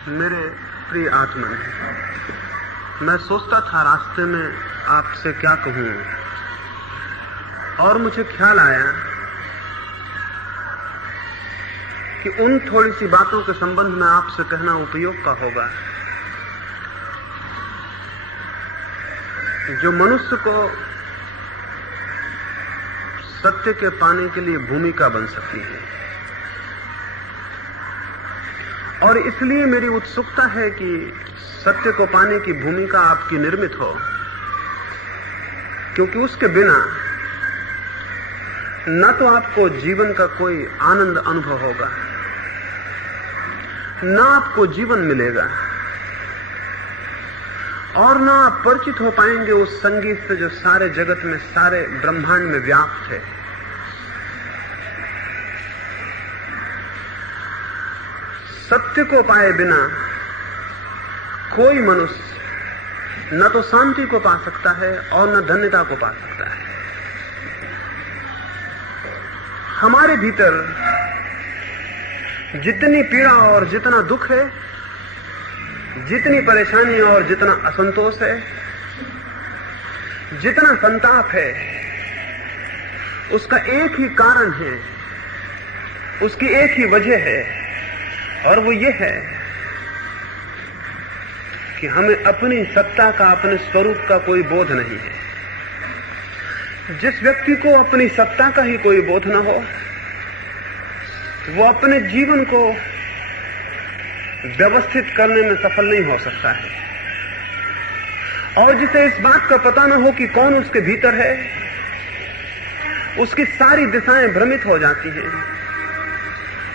मेरे प्रिय आत्मन, मैं सोचता था रास्ते में आपसे क्या कहूं, और मुझे ख्याल आया कि उन थोड़ी सी बातों के संबंध में आपसे कहना उपयोग का होगा जो मनुष्य को सत्य के पाने के लिए भूमिका बन सकती है। और इसलिए मेरी उत्सुकता है कि सत्य को पाने की भूमिका आपकी निर्मित हो, क्योंकि उसके बिना न तो आपको जीवन का कोई आनंद अनुभव होगा, न आपको जीवन मिलेगा, और न आप परिचित हो पाएंगे उस संगीत से जो सारे जगत में, सारे ब्रह्मांड में व्याप्त है। सत्य को पाए बिना कोई मनुष्य न तो शांति को पा सकता है और न धन्यता को पा सकता है। हमारे भीतर जितनी पीड़ा और जितना दुख है, जितनी परेशानी और जितना असंतोष है, जितना संताप है, उसका एक ही कारण है, उसकी एक ही वजह है, और वो ये है कि हमें अपनी सत्ता का, अपने स्वरूप का कोई बोध नहीं है। जिस व्यक्ति को अपनी सत्ता का ही कोई बोध न हो, वो अपने जीवन को व्यवस्थित करने में सफल नहीं हो सकता है। और जिसे इस बात का पता न हो कि कौन उसके भीतर है, उसकी सारी दिशाएं भ्रमित हो जाती हैं,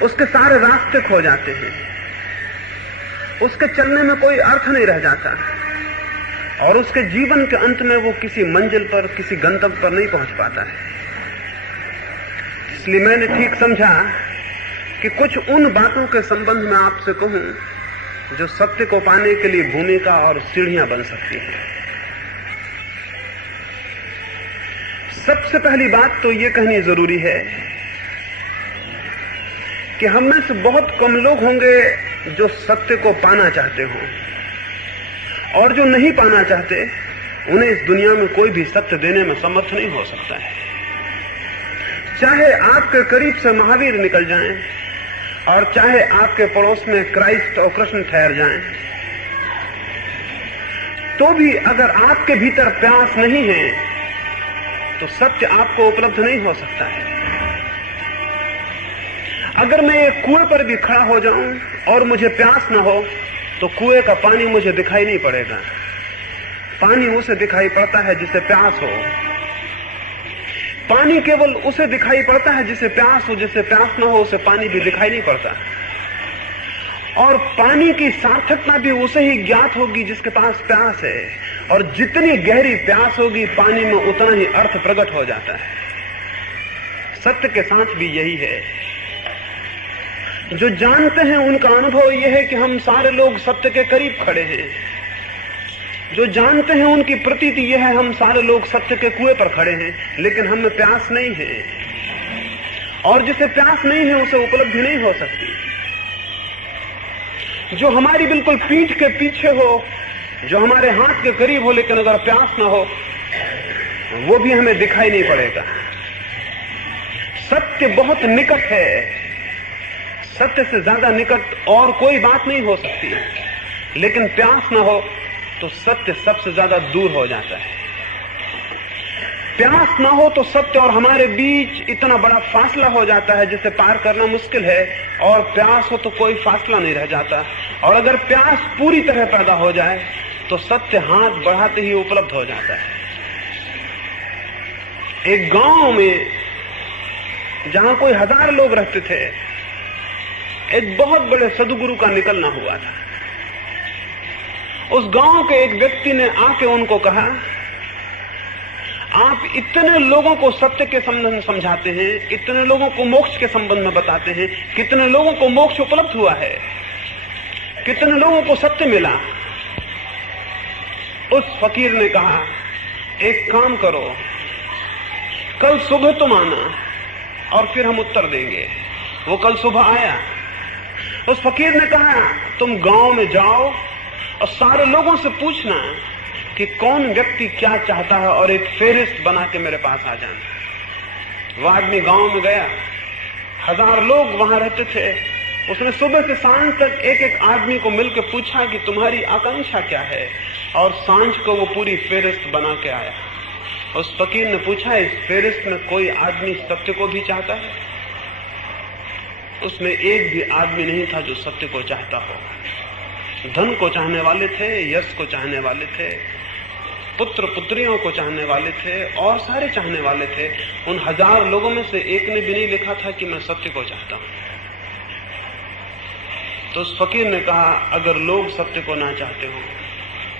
उसके सारे रास्ते खो जाते हैं, उसके चलने में कोई अर्थ नहीं रह जाता, और उसके जीवन के अंत में वो किसी मंजिल पर, किसी गंतव्य पर नहीं पहुंच पाता है। इसलिए मैंने ठीक समझा कि कुछ उन बातों के संबंध में आपसे कहूं जो सत्य को पाने के लिए भूमिका और सीढ़ियां बन सकती हैं। सबसे पहली बात तो ये कहनी जरूरी है कि हम में से बहुत कम लोग होंगे जो सत्य को पाना चाहते हों, और जो नहीं पाना चाहते उन्हें इस दुनिया में कोई भी सत्य देने में समर्थ नहीं हो सकता है। चाहे आपके करीब से महावीर निकल जाएं, और चाहे आपके पड़ोस में क्राइस्ट और कृष्ण ठहर जाएं, तो भी अगर आपके भीतर प्यास नहीं है तो सत्य आपको उपलब्ध नहीं हो सकता है। अगर मैं एक कुएं पर भी खड़ा हो जाऊं और मुझे प्यास न हो तो कुएं का पानी मुझे दिखाई नहीं पड़ेगा। पानी उसे दिखाई पड़ता है जिसे प्यास हो। पानी केवल उसे दिखाई पड़ता है जिसे प्यास हो, जिसे प्यास न हो उसे पानी भी दिखाई नहीं पड़ता। और पानी की सार्थकता भी उसे ही ज्ञात होगी जिसके पास प्यास है, और जितनी गहरी प्यास होगी पानी में उतना ही अर्थ प्रकट हो जाता है। सत्य के साथ भी यही है। जो जानते हैं उनका अनुभव यह है कि हम सारे लोग सत्य के करीब खड़े हैं। जो जानते हैं उनकी प्रतीति यह है हम सारे लोग सत्य के कुएं पर खड़े हैं, लेकिन हमें प्यास नहीं है, और जिसे प्यास नहीं है उसे उपलब्धि नहीं हो सकती। जो हमारी बिल्कुल पीठ के पीछे हो, जो हमारे हाथ के करीब हो, लेकिन अगर प्यास ना हो वो भी हमें दिखाई नहीं पड़ेगा। सत्य बहुत निकट है, सत्य से ज्यादा निकट और कोई बात नहीं हो सकती, लेकिन प्यास ना हो तो सत्य सबसे ज्यादा दूर हो जाता है। प्यास ना हो तो सत्य और हमारे बीच इतना बड़ा फासला हो जाता है जिसे पार करना मुश्किल है, और प्यास हो तो कोई फासला नहीं रह जाता। और अगर प्यास पूरी तरह पैदा हो जाए तो सत्य हाथ बढ़ाते ही उपलब्ध हो जाता है। एक गांव में जहां कोई 1000 लोग रहते थे, एक बहुत बड़े सदगुरु का निकलना हुआ था। उस गांव के एक व्यक्ति ने आके उनको कहा, आप इतने लोगों को सत्य के संबंध में समझाते हैं, इतने लोगों को मोक्ष के संबंध में बताते हैं, कितने लोगों को मोक्ष उपलब्ध हुआ है, कितने लोगों को सत्य मिला। उस फकीर ने कहा, एक काम करो, कल सुबह तुम आना और फिर हम उत्तर देंगे। वो कल सुबह आया। उस फकीर ने कहा, तुम गांव में जाओ और सारे लोगों से पूछना कि कौन व्यक्ति क्या चाहता है और एक फेरिस्त बना के मेरे पास आ जाना। वो आदमी गांव में गया, 1000 लोग वहां रहते थे। उसने सुबह से सांझ तक एक एक आदमी को मिलकर पूछा कि तुम्हारी आकांक्षा क्या है, और सांझ को वो पूरी फेरिस्त बना के आया। उस फकीर ने पूछा, इस फेरिस्त में कोई आदमी सत्य को भी चाहता है? उसमें एक भी आदमी नहीं था जो सत्य को चाहता हो। धन को चाहने वाले थे, यश को चाहने वाले थे, पुत्र पुत्रियों को चाहने वाले थे, और सारे चाहने वाले थे। उन 1000 लोगों में से एक ने भी नहीं लिखा था कि मैं सत्य को चाहता हूं। तो उस फकीर ने कहा, अगर लोग सत्य को ना चाहते हो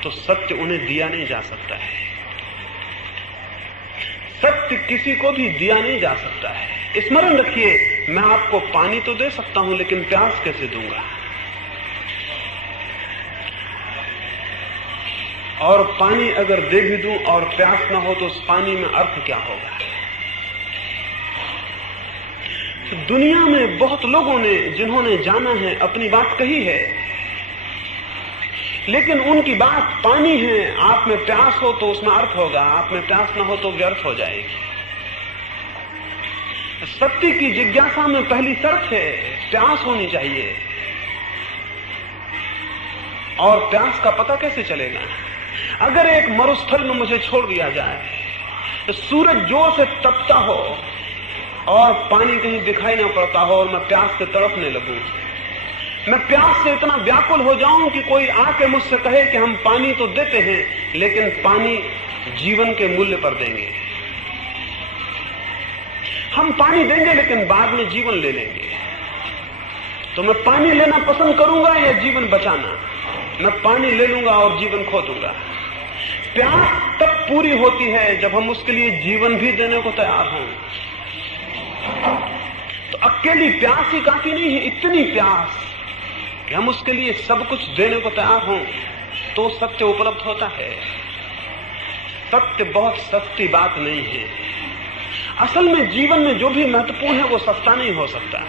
तो सत्य उन्हें दिया नहीं जा सकता है। सत्य किसी को भी दिया नहीं जा सकता है। स्मरण रखिए, मैं आपको पानी तो दे सकता हूं, लेकिन प्यास कैसे दूंगा? और पानी अगर दे भी दूं और प्यास ना हो तो उस पानी में अर्थ क्या होगा? दुनिया में बहुत लोगों ने, जिन्होंने जाना है, अपनी बात कही है, लेकिन उनकी बात पानी है। आप में प्यास हो तो उसमें अर्थ होगा, आप में प्यास ना हो तो व्यर्थ हो जाएगी। सत्य की जिज्ञासा में पहली शर्त है प्यास होनी चाहिए। और प्यास का पता कैसे चलेगा? अगर एक मरुस्थल में मुझे छोड़ दिया जाए, तो सूरज जोर से तपता हो और पानी कहीं दिखाई ना पड़ता हो और मैं प्यास से तड़पने लगूं, मैं प्यास से इतना व्याकुल हो जाऊं कि कोई आके मुझसे कहे कि हम पानी तो देते हैं, लेकिन पानी जीवन के मूल्य पर देंगे। हम पानी देंगे लेकिन बाद में जीवन ले लेंगे। तो मैं पानी लेना पसंद करूंगा या जीवन बचाना? मैं पानी ले लूंगा और जीवन खो दूंगा। प्यास तब पूरी होती है जब हम उसके लिए जीवन भी देने को तैयार हों। तो अकेली प्यास ही काफी नहीं है, इतनी प्यास कि हम उसके लिए सब कुछ देने को तैयार हों, तो सत्य उपलब्ध होता है। सत्य बहुत सस्ती बात नहीं है। असल में जीवन में जो भी महत्वपूर्ण है वो सस्ता नहीं हो सकता।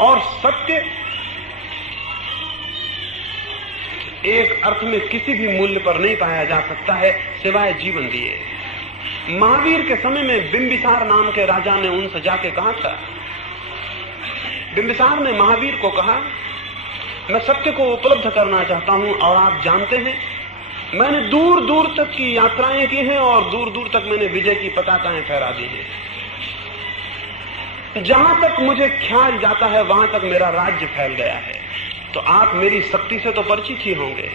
और सत्य एक अर्थ में किसी भी मूल्य पर नहीं पाया जा सकता है सिवाय जीवन दिए। महावीर के समय में बिंबिसार नाम के राजा ने उनसे जाके कहा था, बिंबिसार ने महावीर को कहा, मैं सत्य को उपलब्ध करना चाहता हूं और आप जानते हैं मैंने दूर दूर तक की यात्राएं की हैं और दूर दूर तक मैंने विजय की पताकाएं फहरा दी हैं। जहां तक मुझे ख्याल जाता है वहां तक मेरा राज्य फैल गया है। तो आप मेरी शक्ति से तो परिचित ही होंगे।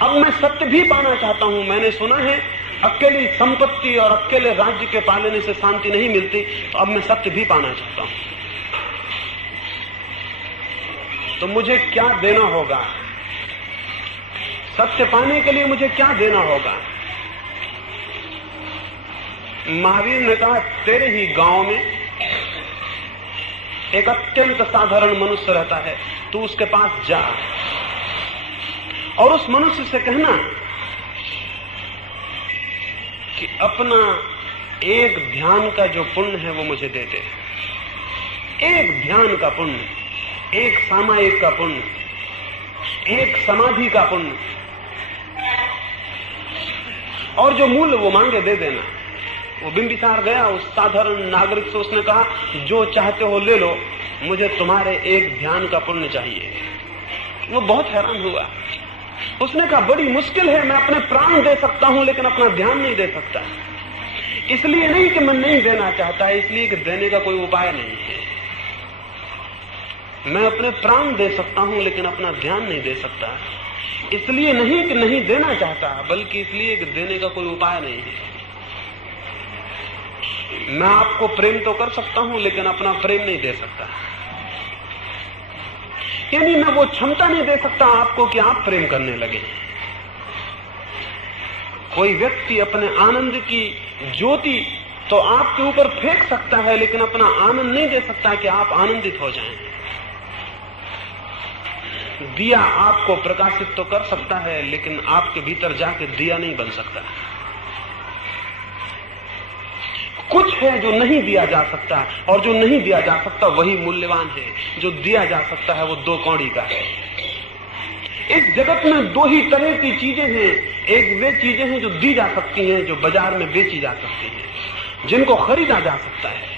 अब मैं सत्य भी पाना चाहता हूं। मैंने सुना है अकेली संपत्ति और अकेले राज्य के पालने से शांति नहीं मिलती, तो अब मैं सत्य भी पाना चाहता हूं। तो मुझे क्या देना होगा? सत्य पाने के लिए मुझे क्या देना होगा? महावीर ने कहा, तेरे ही गांव में एक अत्यंत साधारण मनुष्य रहता है, तू उसके पास जा और उस मनुष्य से कहना कि अपना एक ध्यान का जो पुण्य है वो मुझे दे दे। एक ध्यान का पुण्य, एक सामायिक का पुण्य, एक समाधि का पुण्य, और जो मूल्य वो मांगे दे देना। वो बिंबिसार गया उस साधारण नागरिक से, उसने कहा, जो चाहते हो ले लो, मुझे तुम्हारे एक ध्यान का पुण्य चाहिए। वो बहुत हैरान हुआ। उसने कहा, बड़ी मुश्किल है, मैं अपने प्राण दे सकता हूं लेकिन अपना ध्यान नहीं दे सकता। इसलिए नहीं कि मैं नहीं देना चाहता, इसलिए कि देने का कोई उपाय नहीं है। मैं अपने प्राण दे सकता हूं लेकिन अपना ध्यान नहीं दे सकता। इसलिए नहीं कि नहीं देना चाहता, बल्कि इसलिए कि देने का कोई उपाय नहीं है। मैं आपको प्रेम तो कर सकता हूं लेकिन अपना प्रेम नहीं दे सकता। यानी मैं वो क्षमता नहीं दे सकता आपको कि आप प्रेम करने लगे। कोई व्यक्ति अपने आनंद की ज्योति तो आपके ऊपर फेंक सकता है, लेकिन अपना आनंद नहीं दे सकता कि आप आनंदित हो जाएं। दिया आपको प्रकाशित तो कर सकता है, लेकिन आपके भीतर जाके दिया नहीं बन सकता। कुछ है जो नहीं दिया जा सकता, और जो नहीं दिया जा सकता वही मूल्यवान है। जो दिया जा सकता है वो 2 कौड़ी का है। इस जगत में 2 ही तरह की चीजें हैं। एक वे चीजें हैं जो दी जा सकती हैं, जो बाजार में बेची जा सकती हैं, जिनको खरीदा जा सकता है,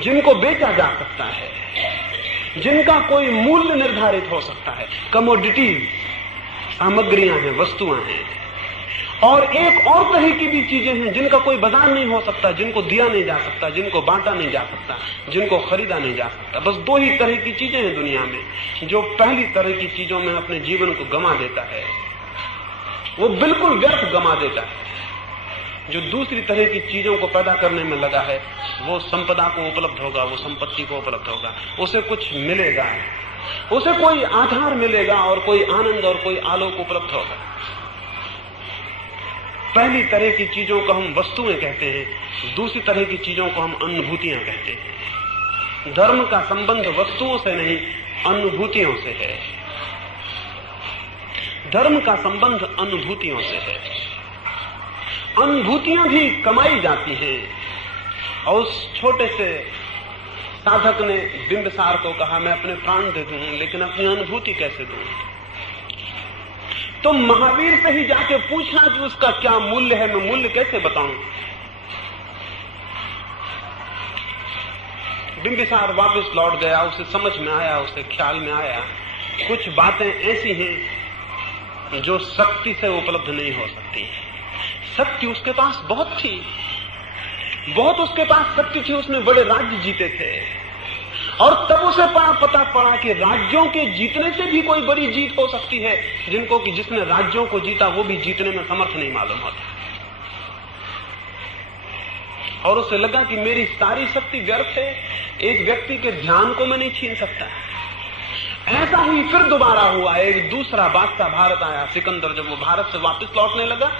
जिनको बेचा जा सकता है, जिनका कोई मूल्य निर्धारित हो सकता है। कमोडिटीज, सामग्रियां हैं, वस्तुएं हैं। और एक और तरह की भी चीजें हैं जिनका कोई बाजार नहीं हो सकता, जिनको दिया नहीं जा सकता, जिनको बांटा नहीं जा सकता, जिनको खरीदा नहीं जा सकता। बस 2 ही तरह की चीजें हैं दुनिया में। जो पहली तरह की चीजों में अपने जीवन को गंवा देता है वो बिल्कुल व्यर्थ गंवा देता है। जो दूसरी तरह की चीजों को पैदा करने में लगा है वो संपदा को उपलब्ध होगा, वो संपत्ति को उपलब्ध होगा, उसे कुछ मिलेगा, उसे कोई आधार मिलेगा और कोई आनंद और कोई आलोक उपलब्ध होगा। पहली तरह की चीजों को हम वस्तुएं कहते हैं, दूसरी तरह की चीजों को हम अनुभूतियां कहते हैं। धर्म का संबंध वस्तुओं से नहीं, अनुभूतियों से है। धर्म का संबंध अनुभूतियों से है। अनुभूतियां भी कमाई जाती हैं। और उस छोटे से साधक ने बिंबिसार को कहा, मैं अपने प्राण दे दूं लेकिन अपनी अनुभूति कैसे दूं? तो महावीर से ही जाके पूछना कि उसका क्या मूल्य है, मैं मूल्य कैसे बताऊं? बिंबिसार वापस लौट गया। उसे समझ में आया, उसे ख्याल में आया कुछ बातें ऐसी हैं जो शक्ति से उपलब्ध नहीं हो सकती। शक्ति उसके पास बहुत थी, बहुत उसके पास शक्ति थी, उसने बड़े राज्य जीते थे। और तब उसे पता पड़ा कि राज्यों के जीतने से भी कोई बड़ी जीत हो सकती है, जिनको कि जिसने राज्यों को जीता वो भी जीतने में समर्थ नहीं मालूम होता। और उसे लगा कि मेरी सारी शक्ति व्यर्थ है, एक व्यक्ति के ध्यान को मैं नहीं छीन सकता। ऐसा ही फिर दोबारा हुआ। एक दूसरा बादशाह भारत आया, सिकंदर। जब वो भारत से वापस लौटने लगा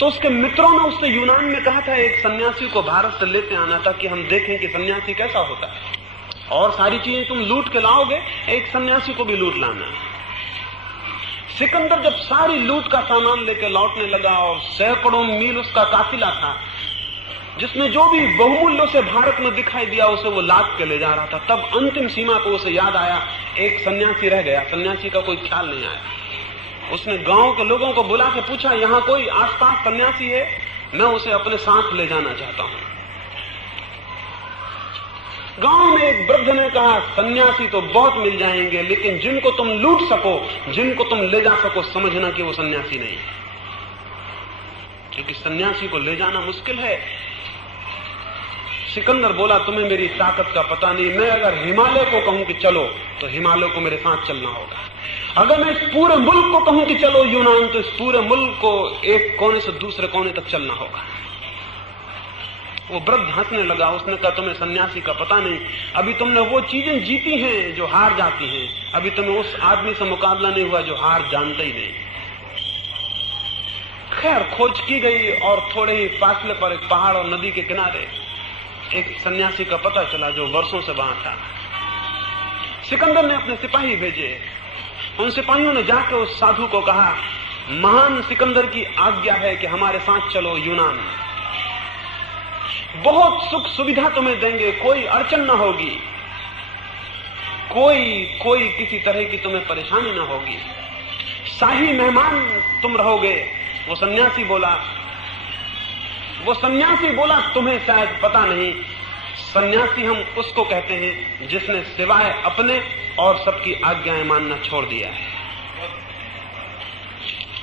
तो उसके मित्रों ने उससे यूनान में कहा था एक सन्यासी को भारत से लेते आना था कि हम देखें कि सन्यासी कैसा होता है, और सारी चीजें तुम लूट के लाओगे, एक सन्यासी को भी लूट लाना। सिकंदर जब सारी लूट का सामान लेकर लौटने लगा और सैकड़ों मील उसका काफिला था, जिसमें जो भी बहुमूल्य से भारत में दिखाई दिया उसे वो लाद के ले जा रहा था, तब अंतिम सीमा को उसे याद आया एक सन्यासी रह गया। सन्यासी का कोई ख्याल नहीं आया। उसने गांव के लोगों को बुला के पूछा, यहां कोई आसपास सन्यासी है? मैं उसे अपने साथ ले जाना चाहता हूं। गांव में एक वृद्ध ने कहा, सन्यासी तो बहुत मिल जाएंगे, लेकिन जिनको तुम लूट सको, जिनको तुम ले जा सको, समझना कि वो सन्यासी नहीं, क्योंकि सन्यासी को ले जाना मुश्किल है। सिकंदर बोला, तुम्हें मेरी ताकत का पता नहीं। मैं अगर हिमालय को कहूं कि चलो तो हिमालय को मेरे साथ चलना होगा। अगर मैं इस पूरे मुल्क को कहूं कि चलो यूनान, तो इस पूरे मुल्क को एक कोने से दूसरे कोने तक चलना होगा। वो वृद्ध हंसने लगा। उसने कहा, तुम्हें सन्यासी का पता नहीं, अभी तुमने वो चीजें जीती हैं जो हार जाती हैं, अभी तुम्हें उस आदमी से मुकाबला नहीं हुआ जो हार जानता ही नहीं। खैर खोज की गई और थोड़े ही फासले पर एक पहाड़ और नदी के किनारे एक सन्यासी का पता चला जो वर्षों से वहां था। सिकंदर ने अपने सिपाही भेजे। उन सिपाहियों ने जाकर उस साधु को कहा, महान सिकंदर की आज्ञा है कि हमारे साथ चलो यूनान, बहुत सुख सुविधा तुम्हें देंगे, कोई अड़चन न होगी, कोई किसी तरह की तुम्हें परेशानी न होगी, शाही मेहमान तुम रहोगे। वो सन्यासी बोला, तुम्हें शायद पता नहीं, सन्यासी हम उसको कहते हैं जिसने सिवाय अपने और सबकी आज्ञाएं मानना छोड़ दिया है।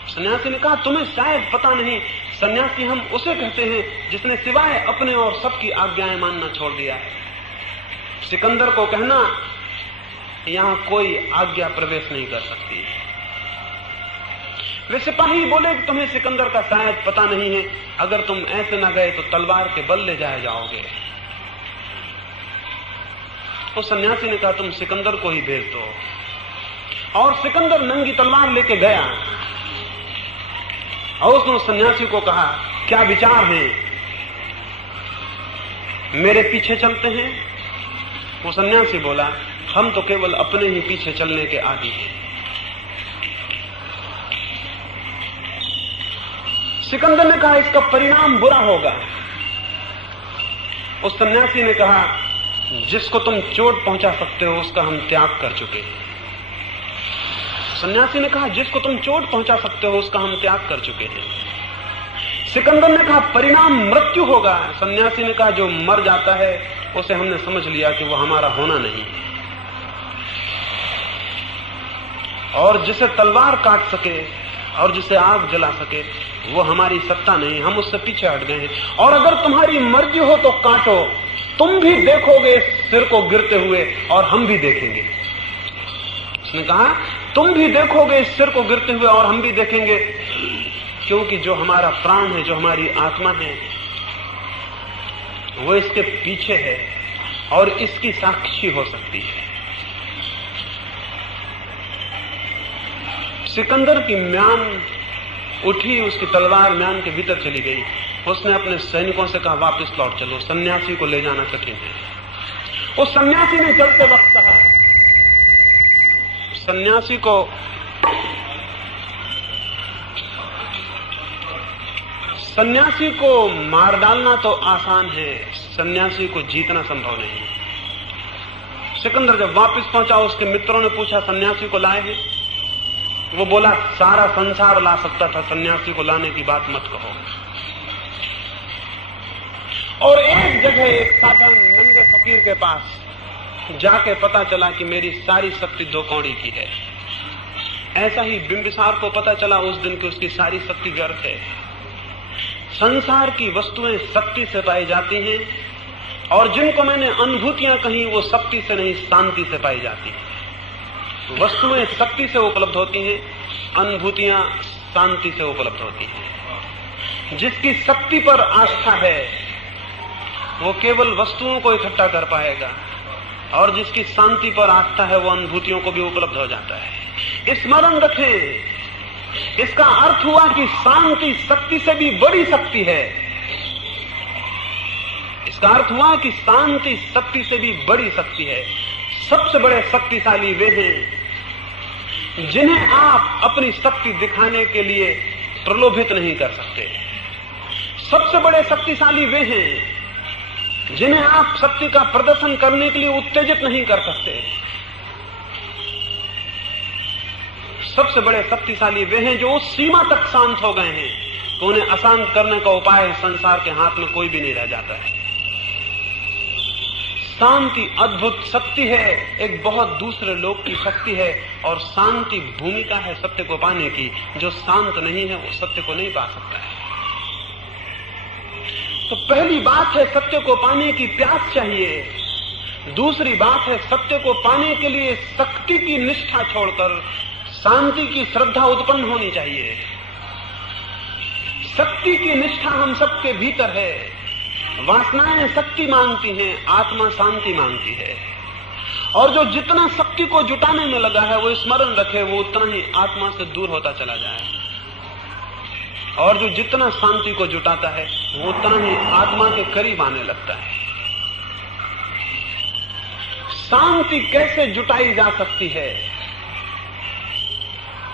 सन्यासी ने कहा, तुम्हें शायद पता नहीं, सन्यासी हम उसे कहते हैं जिसने सिवाय अपने और सबकी आज्ञाएं मानना छोड़ दिया है। सिकंदर को कहना, यहां कोई आज्ञा प्रवेश नहीं कर सकती। वे सिपाही बोले कि तुम्हें सिकंदर का शायद पता नहीं है, अगर तुम ऐसे न गए तो तलवार के बल ले जाए जाओगे। तो सन्यासी ने कहा, तुम सिकंदर को ही भेज दो। और सिकंदर नंगी तलवार लेके गया और उसने उस सन्यासी को कहा, क्या विचार है, मेरे पीछे चलते हैं? वो सन्यासी बोला, हम तो केवल अपने ही पीछे चलने के आदी हैं। सिकंदर ने कहा, इसका परिणाम बुरा होगा। उस सन्यासी ने कहा, जिसको तुम चोट पहुंचा सकते हो उसका हम त्याग कर चुके हैं। सन्यासी ने कहा, जिसको तुम चोट पहुंचा सकते हो उसका हम त्याग कर चुके हैं। सिकंदर ने कहा, परिणाम मृत्यु होगा। सन्यासी ने कहा, जो मर जाता है उसे हमने समझ लिया कि वो हमारा होना नहीं, और जिसे तलवार काट सके और जिसे आग जला सके वो हमारी सत्ता नहीं, हम उससे पीछे हट गए हैं। और अगर तुम्हारी मर्जी हो तो काटो, तुम भी देखोगे सिर को गिरते हुए और हम भी देखेंगे। उसने कहा, तुम भी देखोगे इस सिर को गिरते हुए और हम भी देखेंगे, क्योंकि जो हमारा प्राण है, जो हमारी आत्मा है, वो इसके पीछे है और इसकी साक्षी हो सकती है। सिकंदर की म्यान उठी, उसकी तलवार म्यान के भीतर चली गई। उसने अपने सैनिकों से कहा, वापस लौट चलो, सन्यासी को ले जाना कठिन है। उस सन्यासी ने चलते वक्त कहा, सन्यासी को मार डालना तो आसान है, सन्यासी को जीतना संभव नहीं। सिकंदर जब वापस पहुंचा, उसके मित्रों ने पूछा, सन्यासी को लाए हैं? वो बोला, सारा संसार ला सकता था, सन्यासी को लाने की बात मत कहो। और एक जगह एक साधारण नंगे फकीर के पास जाके पता चला कि मेरी सारी शक्ति 2 कौड़ी की है। ऐसा ही बिंबिसार को पता चला उस दिन कि उसकी सारी शक्ति व्यर्थ है। संसार की वस्तुएं शक्ति से पाई जाती हैं, और जिनको मैंने अनुभूतियां कही वो शक्ति से नहीं, शांति से पाई जाती हैं। वस्तुएं शक्ति से उपलब्ध होती हैं, अनुभूतियां शांति से उपलब्ध होती हैं। जिसकी शक्ति पर आस्था है वो केवल वस्तुओं को इकट्ठा कर पाएगा, और जिसकी शांति पर आस्था है वो अनुभूतियों को भी उपलब्ध हो जाता है। स्मरण रखें, इसका अर्थ हुआ कि शांति शक्ति से भी बड़ी शक्ति है। इसका अर्थ हुआ कि शांति शक्ति से भी बड़ी शक्ति है। सबसे बड़े शक्तिशाली वे हैं जिन्हें आप अपनी शक्ति दिखाने के लिए प्रलोभित नहीं कर सकते। सबसे बड़े शक्तिशाली वे हैं जिन्हें आप शक्ति का प्रदर्शन करने के लिए उत्तेजित नहीं कर सकते। सबसे बड़े शक्तिशाली वे हैं जो उस सीमा तक शांत हो गए हैं तो उन्हें अशांत करने का उपाय संसार के हाथ में कोई भी नहीं रह जाता है। शांति अद्भुत शक्ति है, एक बहुत दूसरे लोक की शक्ति है, और शांति भूमिका है सत्य को पाने की। जो शांत नहीं है वो सत्य को नहीं पा सकता है। तो पहली बात है सत्य को पाने की प्यास चाहिए। दूसरी बात है सत्य को पाने के लिए शक्ति की निष्ठा छोड़कर शांति की श्रद्धा उत्पन्न होनी चाहिए। शक्ति की निष्ठा हम सबके भीतर है। वासनाएं शक्ति मांगती हैं, आत्मा शांति मांगती है। और जो जितना शक्ति को जुटाने में लगा है वो स्मरण रखे, वो उतना ही आत्मा से दूर होता चला जाए। और जो जितना शांति को जुटाता है वो उतना ही आत्मा के करीब आने लगता है। शांति कैसे जुटाई जा सकती है,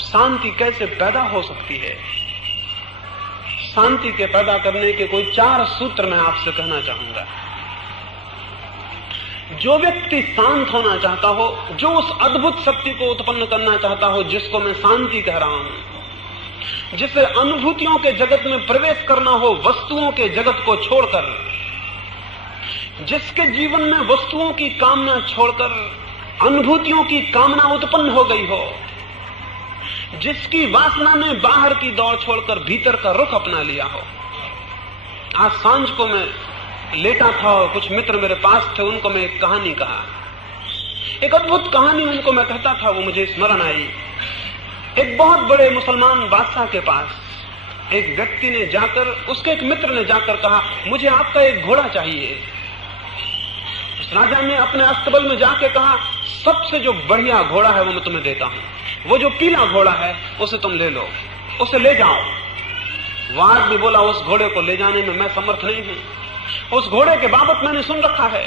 शांति कैसे पैदा हो सकती है? शांति के पैदा करने के कोई 4 सूत्र मैं आपसे कहना चाहूंगा। जो व्यक्ति शांत होना चाहता हो, जो उस अद्भुत शक्ति को उत्पन्न करना चाहता हो जिसको मैं शांति कह रहा हूं, जिसे अनुभूतियों के जगत में प्रवेश करना हो वस्तुओं के जगत को छोड़कर, जिसके जीवन में वस्तुओं की कामना छोड़कर अनुभूतियों की कामना उत्पन्न हो गई हो, जिसकी वासना ने बाहर की दौड़ छोड़कर भीतर का रुख अपना लिया हो। आज सांझ को मैं लेटा था और कुछ मित्र मेरे पास थे, उनको मैं एक कहानी कहा, एक अद्भुत कहानी उनको मैं कहता था, वो मुझे स्मरण आई। एक बहुत बड़े मुसलमान बादशाह के पास एक व्यक्ति ने जाकर, उसके एक मित्र ने जाकर कहा, मुझे आपका एक घोड़ा चाहिए। उस राजा ने अपने अस्तबल में जाके कहा, सबसे जो बढ़िया घोड़ा है वो मैं तुम्हें देता हूं, वो जो पीला घोड़ा है उसे तुम ले लो, उसे ले जाओ। वो आदमी बोला, उस घोड़े को ले जाने में मैं समर्थ नहीं हूं। उस घोड़े के बाबत मैंने सुन रखा है,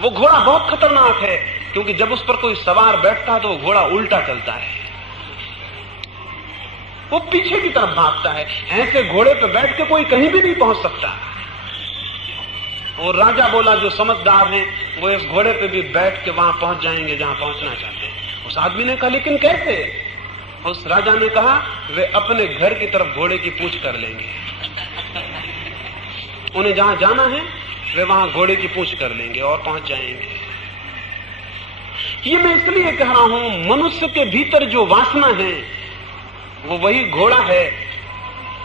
वो घोड़ा बहुत खतरनाक है, क्योंकि जब उस पर कोई सवार बैठता है तो वो घोड़ा उल्टा चलता है, वो पीछे की तरफ भागता है। ऐसे घोड़े पर बैठ के कोई कहीं भी नहीं पहुंच सकता। वो राजा बोला जो समझदार हैं वो इस घोड़े पे भी बैठ के वहां पहुंच जाएंगे जहां पहुंचना चाहते हैं। उस आदमी ने कहा लेकिन कैसे? उस राजा ने कहा वे अपने घर की तरफ घोड़े की पूंछ कर लेंगे, उन्हें जहां जाना है वे वहां घोड़े की पूंछ कर लेंगे और पहुंच जाएंगे। ये मैं इसलिए कह रहा हूं, मनुष्य के भीतर जो वासना है वो वही घोड़ा है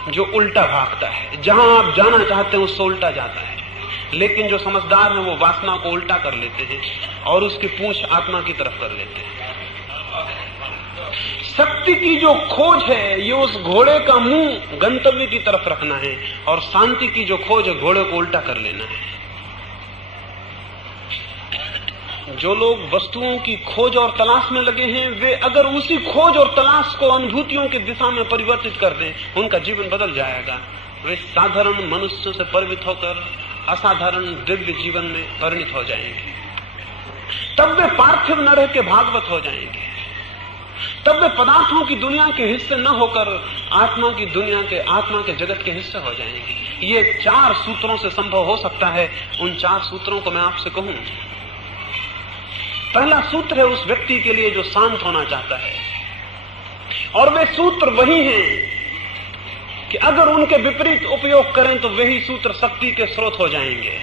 जो उल्टा भागता है, जहां आप जाना चाहते हैं उससे उल्टा जाता है। लेकिन जो समझदार है वो वासना को उल्टा कर लेते हैं और उसकी पूंछ आत्मा की तरफ कर लेते हैं। शक्ति की जो खोज है ये उस घोड़े का मुंह गंतव्य की तरफ रखना है, और शांति की जो खोज है घोड़े को उल्टा कर लेना है। जो लोग वस्तुओं की खोज और तलाश में लगे हैं वे अगर उसी खोज और तलाश को अनुभूतियों की दिशा में परिवर्तित कर दें, उनका जीवन बदल जाएगा। वे साधारण मनुष्यों से परिवित होकर असाधारण दिव्य जीवन में परिणित हो जाएंगे। तब वे पार्थिव न रह के भागवत हो जाएंगे। तब वे पदार्थों की दुनिया के हिस्से न होकर आत्मा की दुनिया के, आत्मा के जगत के हिस्से हो जाएंगे। ये 4 सूत्रों से संभव हो सकता है। उन 4 सूत्रों को मैं आपसे कहूं। पहला सूत्र है उस व्यक्ति के लिए जो शांत होना चाहता है, और वे सूत्र वही हैं कि अगर उनके विपरीत उपयोग करें तो वही सूत्र शक्ति के स्रोत हो जाएंगे।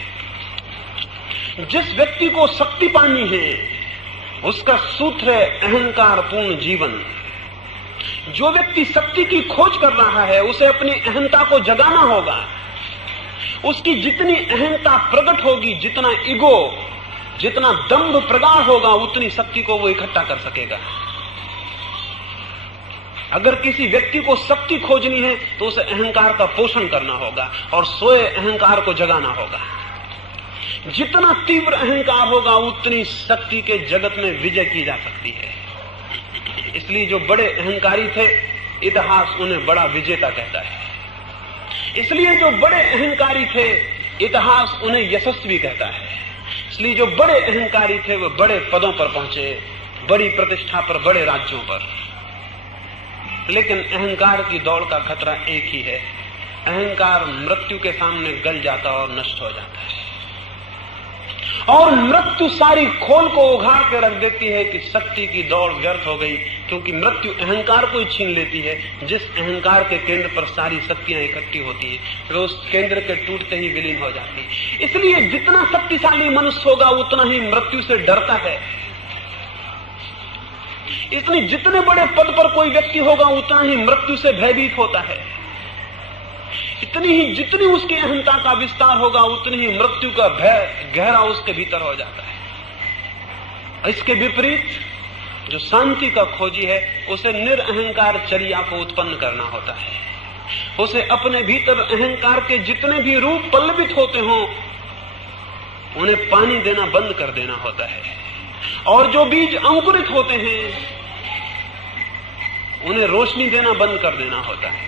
जिस व्यक्ति को शक्ति पानी है उसका सूत्र है अहंकार पूर्ण जीवन। जो व्यक्ति शक्ति की खोज कर रहा है उसे अपनी अहंता को जगाना होगा। उसकी जितनी अहंता प्रकट होगी, जितना ईगो, जितना दंभ प्रगाढ़ होगा, उतनी शक्ति को वो इकट्ठा कर सकेगा। अगर किसी व्यक्ति को शक्ति खोजनी है तो उसे अहंकार का पोषण करना होगा और सोए अहंकार को जगाना होगा। जितना तीव्र अहंकार होगा उतनी शक्ति के जगत में विजय की जा सकती है। इसलिए जो बड़े अहंकारी थे इतिहास उन्हें बड़ा विजेता कहता है। इसलिए जो बड़े अहंकारी थे इतिहास उन्हें यशस्वी कहता है। इसलिए जो बड़े अहंकारी थे वो बड़े पदों पर पहुंचे, बड़ी प्रतिष्ठा पर, बड़े राज्यों पर। लेकिन अहंकार की दौड़ का खतरा एक ही है, अहंकार मृत्यु के सामने गल जाता और नष्ट हो जाता है। और मृत्यु सारी खोल को उघाड़ के रख देती है कि शक्ति की दौड़ व्यर्थ हो गई, क्योंकि मृत्यु अहंकार को ही छीन लेती है। जिस अहंकार के केंद्र पर सारी शक्तियां इकट्ठी होती है वे उस केंद्र के टूटते ही विलीन हो जाती है। इसलिए जितना शक्तिशाली मनुष्य होगा उतना ही मृत्यु से डरता है। इसलिए जितने बड़े पद पर कोई व्यक्ति होगा उतना ही मृत्यु से भयभीत होता है। जितनी उसकी अहंता का विस्तार होगा उतनी ही मृत्यु का भय गहरा उसके भीतर हो जाता है। इसके विपरीत जो शांति का खोजी है उसे निरअहंकार चर्या को उत्पन्न करना होता है। उसे अपने भीतर अहंकार के जितने भी रूप पल्लवित होते हों उन्हें पानी देना बंद कर देना होता है, और जो बीज अंकुरित होते हैं उन्हें रोशनी देना बंद कर देना होता है।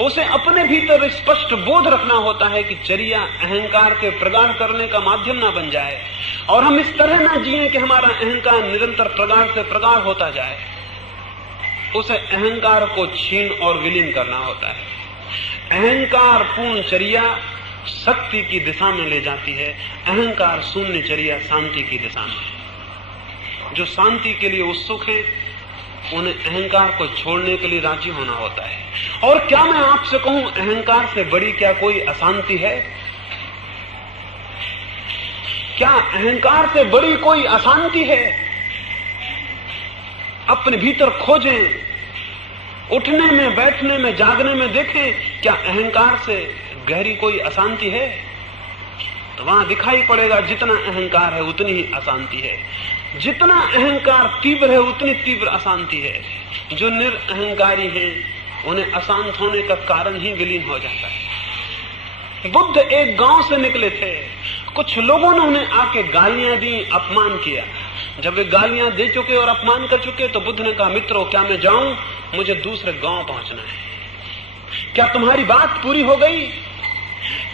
उसे अपने भीतर स्पष्ट बोध रखना होता है कि चर्या अहंकार के प्रगाढ़ करने का माध्यम ना बन जाए, और हम इस तरह ना जिए कि हमारा अहंकार निरंतर प्रगाढ़ से प्रगाढ़ होता जाए। उसे अहंकार को छीन और विलीन करना होता है। अहंकार पूर्ण चर्या शक्ति की दिशा में ले जाती है, अहंकार शून्य चर्या शांति की दिशा में। जो शांति के लिए उत्सुक है उन्हें अहंकार को छोड़ने के लिए राजी होना होता है। और क्या मैं आपसे कहूं, अहंकार से बड़ी क्या कोई अशांति है? क्या अहंकार से बड़ी कोई अशांति है? अपने भीतर खोजें, उठने में, बैठने में, जागने में देखें, क्या अहंकार से गहरी कोई अशांति है? तो वहां दिखाई पड़ेगा जितना अहंकार है उतनी ही अशांति है। जितना अहंकार तीव्र है उतनी तीव्र अशांति है। जो निरअहंकारी हैं उन्हें अशांत होने का कारण ही विलीन हो जाता है। बुद्ध एक गांव से निकले थे, कुछ लोगों ने उन्हें आके गालियां दी, अपमान किया। जब वे गालियां दे चुके और अपमान कर चुके तो बुद्ध ने कहा, मित्रों क्या मैं जाऊं? मुझे दूसरे गांव पहुंचना है। क्या तुम्हारी बात पूरी हो गई?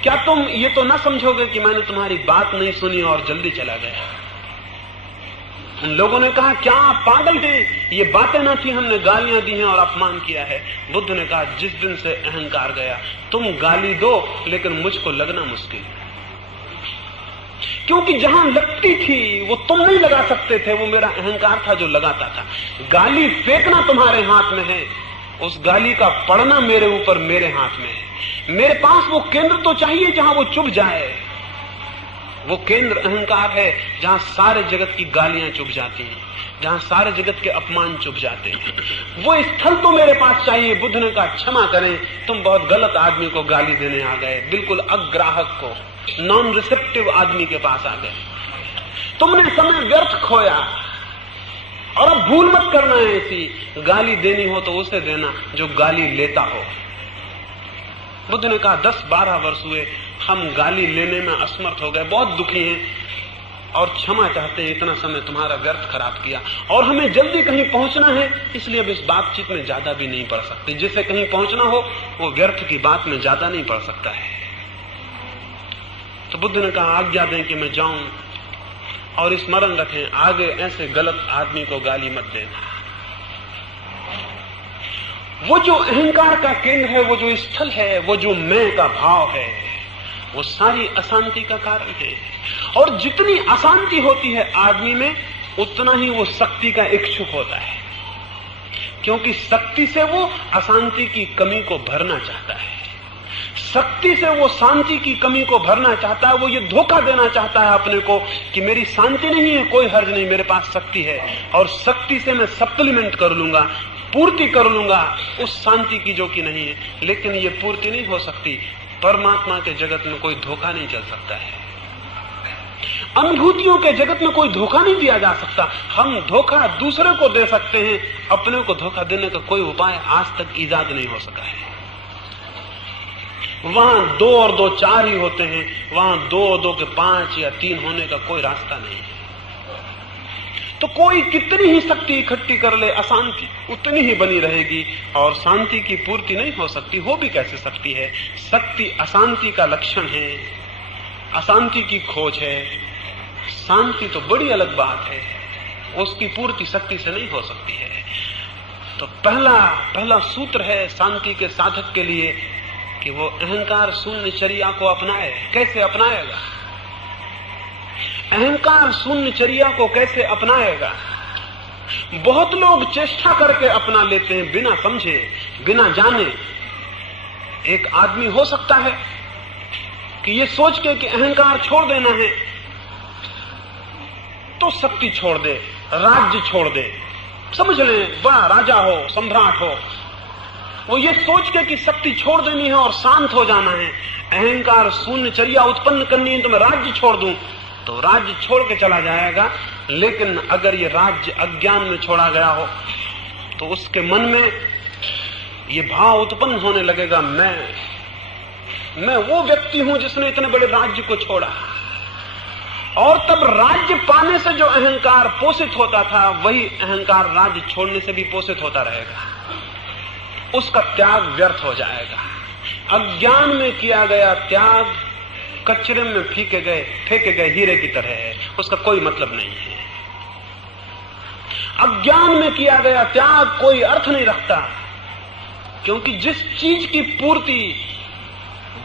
क्या तुम ये तो ना समझोगे कि मैंने तुम्हारी बात नहीं सुनी और जल्दी चला गया? उन लोगों ने कहा, क्या आप पागल हैं? ये बातें ना थी, हमने गालियां दी हैं और अपमान किया है। बुद्ध ने कहा, जिस दिन से अहंकार गया तुम गाली दो लेकिन मुझको लगना मुश्किल है। क्योंकि जहां लगती थी वो तुम नहीं लगा सकते थे, वो मेरा अहंकार था जो लगाता था। गाली फेंकना तुम्हारे हाथ में है, उस गाली का पड़ना मेरे ऊपर, मेरे हाथ में है। मेरे पास वो केंद्र तो चाहिए जहां वो चुभ जाए। वो केंद्र अहंकार है जहां सारे जगत की गालियां चुभ जाती हैं, जहां सारे जगत के अपमान चुभ जाते हैं। वो स्थल तो मेरे पास चाहिए। बुद्ध ने कहा क्षमा करें, तुम बहुत गलत आदमी को गाली देने आ गए, बिल्कुल अग्राहक को, नॉन रिसेप्टिव आदमी के पास आ गए। तुमने समय व्यर्थ खोया। और अब भूल मत करना है, ऐसी गाली देनी हो तो उसे देना जो गाली लेता हो। बुद्ध ने कहा 10-12 वर्ष हुए, हम गाली लेने में असमर्थ हो गए, बहुत दुखी हैं और क्षमा चाहते हैं, इतना समय तुम्हारा व्यर्थ खराब किया। और हमें जल्दी कहीं पहुंचना है, इसलिए अब इस बातचीत में ज्यादा भी नहीं पड़ सकते। जिसे कहीं पहुंचना हो वो व्यर्थ की बात में ज्यादा नहीं पड़ सकता है। तो बुद्ध ने कहा आज्ञा दें कि मैं जाऊं, और स्मरण रखें आगे ऐसे गलत आदमी को गाली मत देना। वो जो अहंकार का केंद्र है, वो जो स्थल है, वो जो मैं का भाव है, वो सारी अशांति का कारण है। और जितनी अशांति होती है आदमी में, उतना ही वो शक्ति का इच्छुक होता है, क्योंकि शक्ति से वो अशांति की कमी को भरना चाहता है। शक्ति से वो शांति की कमी को भरना चाहता है। वो ये धोखा देना चाहता है अपने को कि मेरी शांति नहीं है, कोई हर्ज नहीं, मेरे पास शक्ति है और शक्ति से मैं सप्लीमेंट कर लूंगा, पूर्ति कर लूंगा उस शांति की जो कि नहीं है। लेकिन ये पूर्ति नहीं हो सकती। परमात्मा के जगत में कोई धोखा नहीं चल सकता है। अनुभूतियों के जगत में कोई धोखा नहीं दिया जा सकता। हम धोखा दूसरे को दे सकते हैं, अपने को धोखा देने का कोई उपाय आज तक ईजाद नहीं हो सका है। वहां 2 और 2 4 ही होते हैं, वहां 2 और 2 के 5 या 3 होने का कोई रास्ता नहीं है। तो कोई कितनी ही शक्ति इकट्ठी कर ले, अशांति उतनी ही बनी रहेगी और शांति की पूर्ति नहीं हो सकती। हो भी कैसे सकती है? शक्ति अशांति का लक्षण है, अशांति की खोज है। शांति तो बड़ी अलग बात है, उसकी पूर्ति शक्ति से नहीं हो सकती है। तो पहला सूत्र है शांति के साधक के लिए कि वो अहंकार शून्य चर्या को अपनाए। कैसे अपनाएगा? अहंकार शून्य चर्या को कैसे अपनाएगा? बहुत लोग चेष्टा करके अपना लेते हैं, बिना समझे, बिना जाने। एक आदमी हो सकता है कि ये सोच के कि अहंकार छोड़ देना है तो शक्ति छोड़ दे, राज्य छोड़ दे, समझ लें बड़ा राजा हो, सम्राट हो। वो ये सोच के कि शक्ति छोड़ देनी है और शांत हो जाना है, अहंकार शून्य चर्या उत्पन्न करनी है तो मैं राज्य छोड़ दूं, तो राज्य छोड़ के चला जाएगा। लेकिन अगर ये राज्य अज्ञान में छोड़ा गया हो तो उसके मन में ये भाव उत्पन्न होने लगेगा, मैं वो व्यक्ति हूं जिसने इतने बड़े राज्य को छोड़ा। और तब राज्य पाने से जो अहंकार पोषित होता था, वही अहंकार राज्य छोड़ने से भी पोषित होता रहेगा। उसका त्याग व्यर्थ हो जाएगा। अज्ञान में किया गया त्याग कचरे में फेंके गए हीरे की तरह है, उसका कोई मतलब नहीं है। अज्ञान में किया गया त्याग कोई अर्थ नहीं रखता, क्योंकि जिस चीज की पूर्ति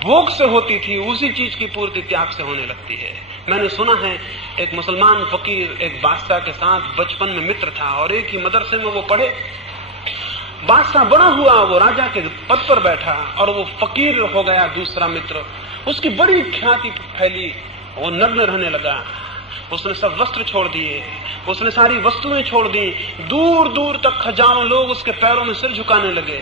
भोग से होती थी, उसी चीज की पूर्ति त्याग से होने लगती है। मैंने सुना है एक मुसलमान फकीर एक बादशाह के साथ बचपन में मित्र था और एक ही मदरसे में वो पढ़े। बादशाह बड़ा हुआ, वो राजा के पद पर बैठा और वो फकीर हो गया दूसरा मित्र। उसकी बड़ी ख्याति फैली, वो नग्न रहने लगा, उसने सब वस्त्र छोड़ दिए, उसने सारी वस्तुएं छोड़ दी। दूर दूर तक हजारों लोग उसके पैरों में सिर झुकाने लगे।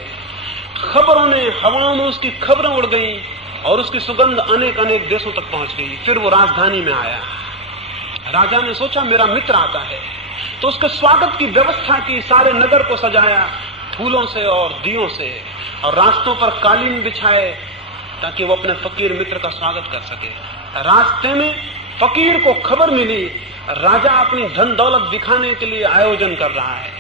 खबरों ने, हवाओं में उसकी खबरें उड़ गई और उसकी सुगंध अनेक अनेक देशों तक पहुंच गई। फिर वो राजधानी में आया। राजा ने सोचा मेरा मित्र आता है, तो उसके स्वागत की व्यवस्था की, सारे नगर को सजाया फूलों से और दियों से, और रास्तों पर कालीन बिछाए ताकि वो अपने फकीर मित्र का स्वागत कर सके। रास्ते में फकीर को खबर मिली राजा अपनी धन दौलत दिखाने के लिए आयोजन कर रहा है,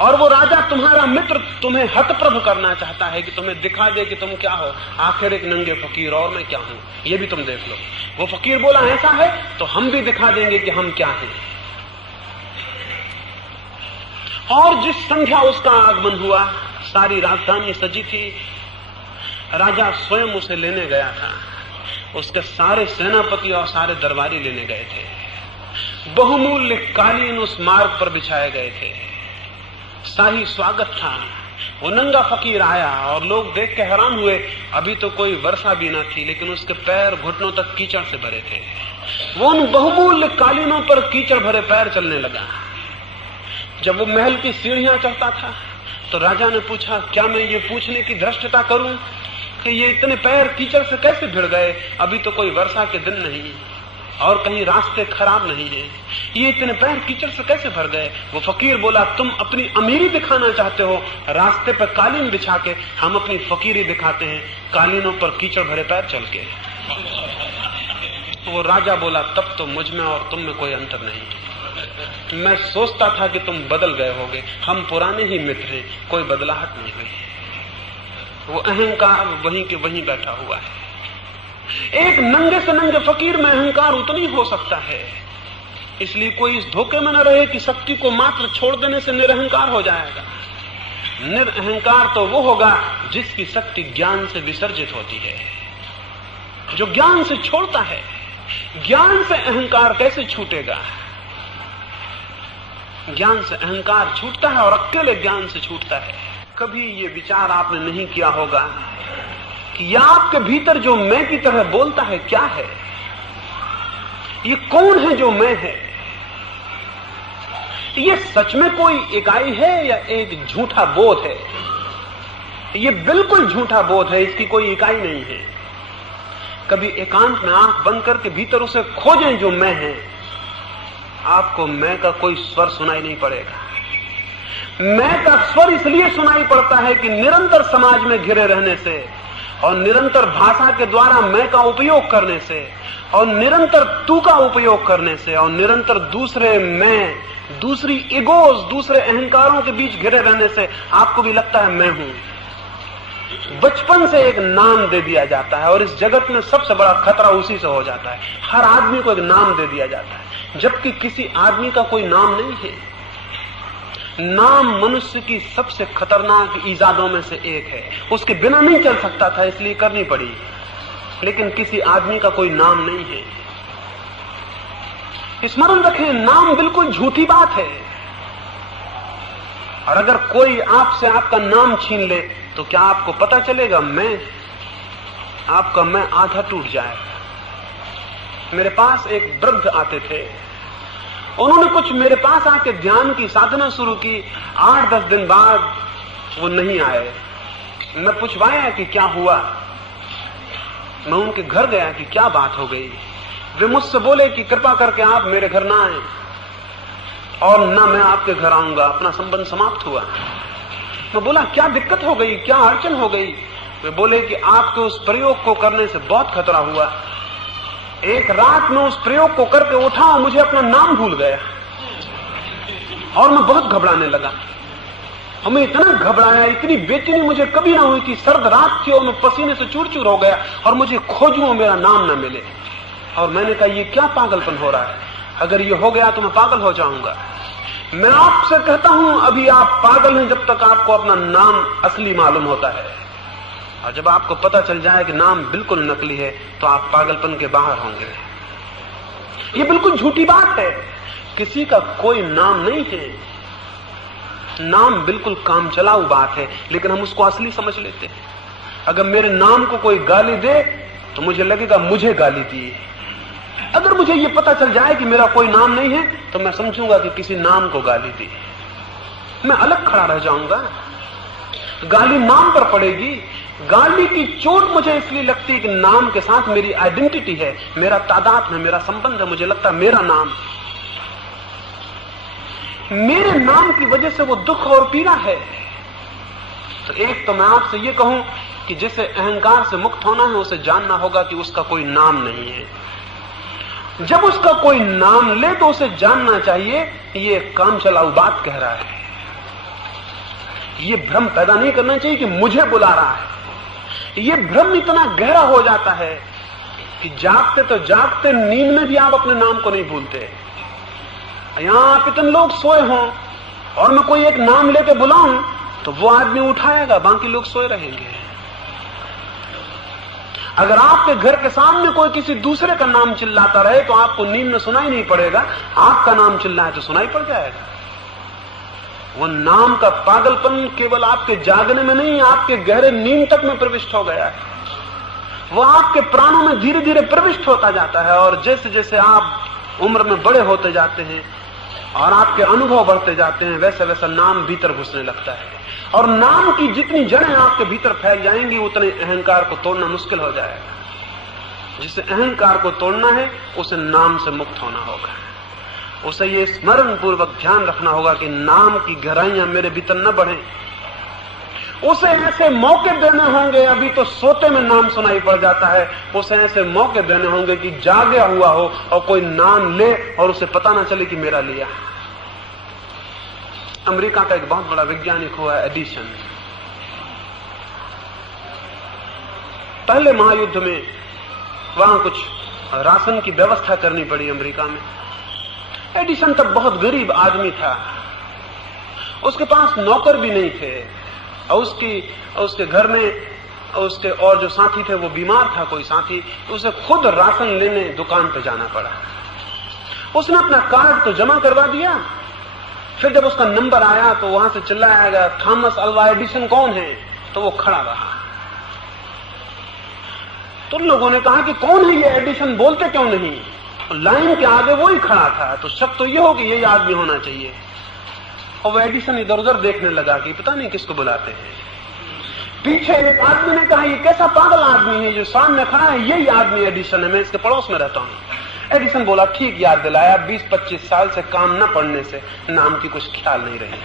और वो राजा तुम्हारा मित्र तुम्हें हतप्रभ करना चाहता है कि तुम्हें दिखा दे कि तुम क्या हो, आखिर एक नंगे फकीर और मैं क्या हूं, ये भी तुम देख लो। वो फकीर बोला ऐसा है तो हम भी दिखा देंगे कि हम क्या हैं। और जिस संध्या उसका आगमन हुआ, सारी राजधानी सजी थी। राजा स्वयं उसे लेने गया था। उसके सारे सेनापति और सारे दरबारी लेने गए थे। बहुमूल्य कालीन उस मार्ग पर बिछाए गए थे। शाही स्वागत था। वो नंगा फकीर आया और लोग देख के हैरान हुए। अभी तो कोई वर्षा भी न थी, लेकिन उसके पैर घुटनों तक कीचड़ से भरे थे। वो उन बहुमूल्य कालीनों पर कीचड़ भरे पैर चलने लगा। जब वो महल की सीढ़ियां चढ़ता था तो राजा ने पूछा, क्या मैं ये पूछने की धृष्टता करूं कि ये इतने पैर कीचड़ से कैसे भिड़ गए? अभी तो कोई वर्षा के दिन नहीं और कहीं रास्ते खराब नहीं है, ये इतने पैर कीचड़ से कैसे भर गए? वो फकीर बोला, तुम अपनी अमीरी दिखाना चाहते हो, रास्ते पर कालीन बिछा के, हम अपनी फकीरी दिखाते हैं कालीनों पर कीचड़ भरे पैर चल के। वो राजा बोला, तब तो मुझ में और तुम में कोई अंतर नहीं। मैं सोचता था कि तुम बदल गए होगे, हम पुराने ही मित्र हैं, कोई बदलाहट नहीं हुई। वो अहंकार वहीं के वहीं बैठा हुआ है। एक नंगे से नंगे फकीर में अहंकार उतनी हो सकता है, इसलिए कोई इस धोखे में न रहे कि शक्ति को मात्र छोड़ देने से निरहंकार हो जाएगा। निरअहकार तो वो होगा जिसकी शक्ति ज्ञान से विसर्जित होती है, जो ज्ञान से छोड़ता है। ज्ञान से अहंकार कैसे छूटेगा? ज्ञान से अहंकार छूटता है और अकेले ज्ञान से छूटता है। कभी ये विचार आपने नहीं किया होगा कि यह आपके भीतर जो मैं की तरह बोलता है क्या है? ये कौन है जो मैं है? ये सच में कोई इकाई है या एक झूठा बोध है? ये बिल्कुल झूठा बोध है, इसकी कोई इकाई नहीं है। कभी एकांत में आंख बंद करके भीतर उसे खोजें जो मैं है, आपको मैं का कोई स्वर सुनाई नहीं पड़ेगा। मैं का स्वर इसलिए सुनाई पड़ता है कि निरंतर समाज में घिरे रहने से और निरंतर भाषा के द्वारा मैं का उपयोग करने से और निरंतर तू का उपयोग करने से और निरंतर दूसरे मैं, दूसरी इगोज, दूसरे अहंकारों के बीच घिरे रहने से आपको भी लगता है मैं हूं। बचपन से एक नाम दे दिया जाता है और इस जगत में सबसे बड़ा खतरा उसी से हो जाता है। हर आदमी को एक नाम दे दिया जाता है, जबकि किसी आदमी का कोई नाम नहीं है। नाम मनुष्य की सबसे खतरनाक ईजादों में से एक है। उसके बिना नहीं चल सकता था, इसलिए करनी पड़ी, लेकिन किसी आदमी का कोई नाम नहीं है। स्मरण रखें, नाम बिल्कुल झूठी बात है। और अगर कोई आपसे आपका नाम छीन ले तो क्या आपको पता चलेगा? मैं, आपका मैं आधा टूट जाएगा। मेरे पास एक वृद्ध आते थे, उन्होंने कुछ मेरे पास आके ध्यान की साधना शुरू की। 8-10 दिन बाद वो नहीं आए। मैं पूछवाया कि क्या हुआ। मैं उनके घर गया कि क्या बात हो गई। वे मुझसे बोले कि कृपा करके आप मेरे घर ना आए और ना मैं आपके घर आऊंगा, अपना संबंध समाप्त हुआ। मैं बोला क्या दिक्कत हो गई, क्या अड़चन हो गई? वे बोले कि आपके उस प्रयोग को करने से बहुत खतरा हुआ। एक रात में उस प्रयोग को करके उठा और मुझे अपना नाम भूल गया और मैं बहुत घबराने लगा। और मैं इतना घबराया, इतनी बेचैनी मुझे कभी ना हुई थी। सर्द रात थी और मैं पसीने से चूर चूर हो गया और मुझे खोजूं और मेरा नाम ना मिले। और मैंने कहा ये क्या पागलपन हो रहा है? अगर ये हो गया तो मैं पागल हो जाऊंगा। मैं आपसे कहता हूं अभी आप पागल हैं जब तक आपको अपना नाम असली मालूम होता है, और जब आपको पता चल जाए कि नाम बिल्कुल नकली है तो आप पागलपन के बाहर होंगे। ये बिल्कुल झूठी बात है। किसी का कोई नाम नहीं है। नाम बिल्कुल काम चलाऊ बात है, लेकिन हम उसको असली समझ लेते हैं। अगर मेरे नाम को कोई गाली दे तो मुझे लगेगा मुझे गाली दी। अगर मुझे ये पता चल जाए कि मेरा कोई नाम नहीं है तो मैं समझूंगा कि किसी नाम को गाली दी। मैं अलग खड़ा रह जाऊंगा। गाली नाम पर पड़ेगी। गाली की चोट मुझे इसलिए लगती है कि नाम के साथ मेरी आइडेंटिटी है, मेरा तादाद है, मेरा संबंध है। मुझे लगता है मेरा नाम, मेरे नाम की वजह से वो दुख और पीड़ा है। तो एक तो मैं आपसे ये कहूं कि जिसे अहंकार से मुक्त होना है उसे जानना होगा कि उसका कोई नाम नहीं है। जब उसका कोई नाम ले तो उसे जानना चाहिए ये काम चलाऊ बात कह रहा है। ये भ्रम पैदा नहीं करना चाहिए कि मुझे बुला रहा है। ये भ्रम इतना गहरा हो जाता है कि जागते तो जागते नींद में भी आप अपने नाम को नहीं भूलते। यहां आप इतने लोग सोए हों और मैं कोई एक नाम लेके बुलाऊं तो वो आदमी उठाएगा, बाकी लोग सोए रहेंगे। अगर आपके घर के सामने कोई किसी दूसरे का नाम चिल्लाता रहे तो आपको नींद में सुनाई नहीं पड़ेगा, आपका नाम चिल्लाए तो सुनाई पड़ जाएगा। वो नाम का पागलपन केवल आपके जागने में नहीं, आपके गहरे नींद तक में प्रविष्ट हो गया है। वो आपके प्राणों में धीरे धीरे प्रविष्ट होता जाता है, और जैसे जैसे आप उम्र में बड़े होते जाते हैं और आपके अनुभव बढ़ते जाते हैं, वैसा वैसा नाम भीतर घुसने लगता है। और नाम की जितनी जड़ें आपके भीतर फैल जाएंगी, उतने अहंकार को तोड़ना मुश्किल हो जाएगा। जिसे अहंकार को तोड़ना है उसे नाम से मुक्त होना होगा। उसे ये स्मरण पूर्वक ध्यान रखना होगा कि नाम की गहराइयां मेरे भीतर न बढ़े। उसे ऐसे मौके देने होंगे, अभी तो सोते में नाम सुनाई पड़ जाता है, उसे ऐसे मौके देने होंगे कि जागे हुआ हो और कोई नाम ले और उसे पता ना चले कि मेरा लिया। अमेरिका का एक बहुत बड़ा वैज्ञानिक हुआ एडिसन। पहले महायुद्ध में वहां कुछ राशन की व्यवस्था करनी पड़ी अमेरिका में। एडिसन तब बहुत गरीब आदमी था, उसके पास नौकर भी नहीं थे, और उसके घर में उसके और जो साथी थे वो बीमार था, कोई साथी, तो उसे खुद राशन लेने दुकान पे जाना पड़ा। उसने अपना कार्ड तो जमा करवा दिया, फिर जब उसका नंबर आया तो वहां से चिल्लाया गया, थॉमस अल्वा एडिसन कौन है? तो वो खड़ा रहा। तो लोगों ने कहा कि कौन है ये एडिसन, बोलते क्यों नहीं? लाइन के आगे वो ही खड़ा था, तो शक तो ये हो कि यही आदमी होना चाहिए। और वो एडिसन इधर उधर देखने लगा कि पता नहीं किसको बुलाते हैं। पीछे एक आदमी ने कहा, ये कैसा पागल आदमी है जो सामने खड़ा है, यही आदमी एडिसन है, मैं इसके पड़ोस में रहता हूं। एडिसन बोला, ठीक याद दिलाया, 20-25 साल से काम न पड़ने से नाम की कुछ ख्याल नहीं रही।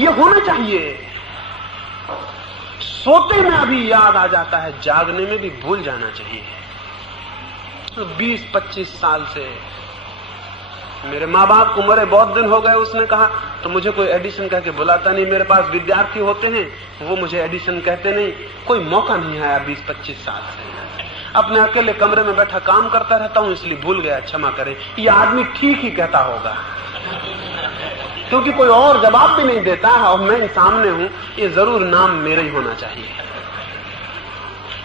ये होना चाहिए। सोते में अभी याद आ जाता है, जागने में भी भूल जाना चाहिए। तो 20-25 साल से मेरे माँ बाप को मरे बहुत दिन हो गए, उसने कहा, तो मुझे कोई एडिसन कह के बुलाता नहीं। मेरे पास विद्यार्थी होते हैं, वो मुझे एडिसन कहते नहीं। कोई मौका नहीं आया 20-25 साल से। अपने अकेले कमरे में बैठा काम करता रहता हूं, इसलिए भूल गया, क्षमा करें। ये आदमी ठीक ही कहता होगा, क्योंकि कोई और जवाब भी नहीं देता और मैं सामने हूं, ये जरूर नाम मेरा ही होना चाहिए।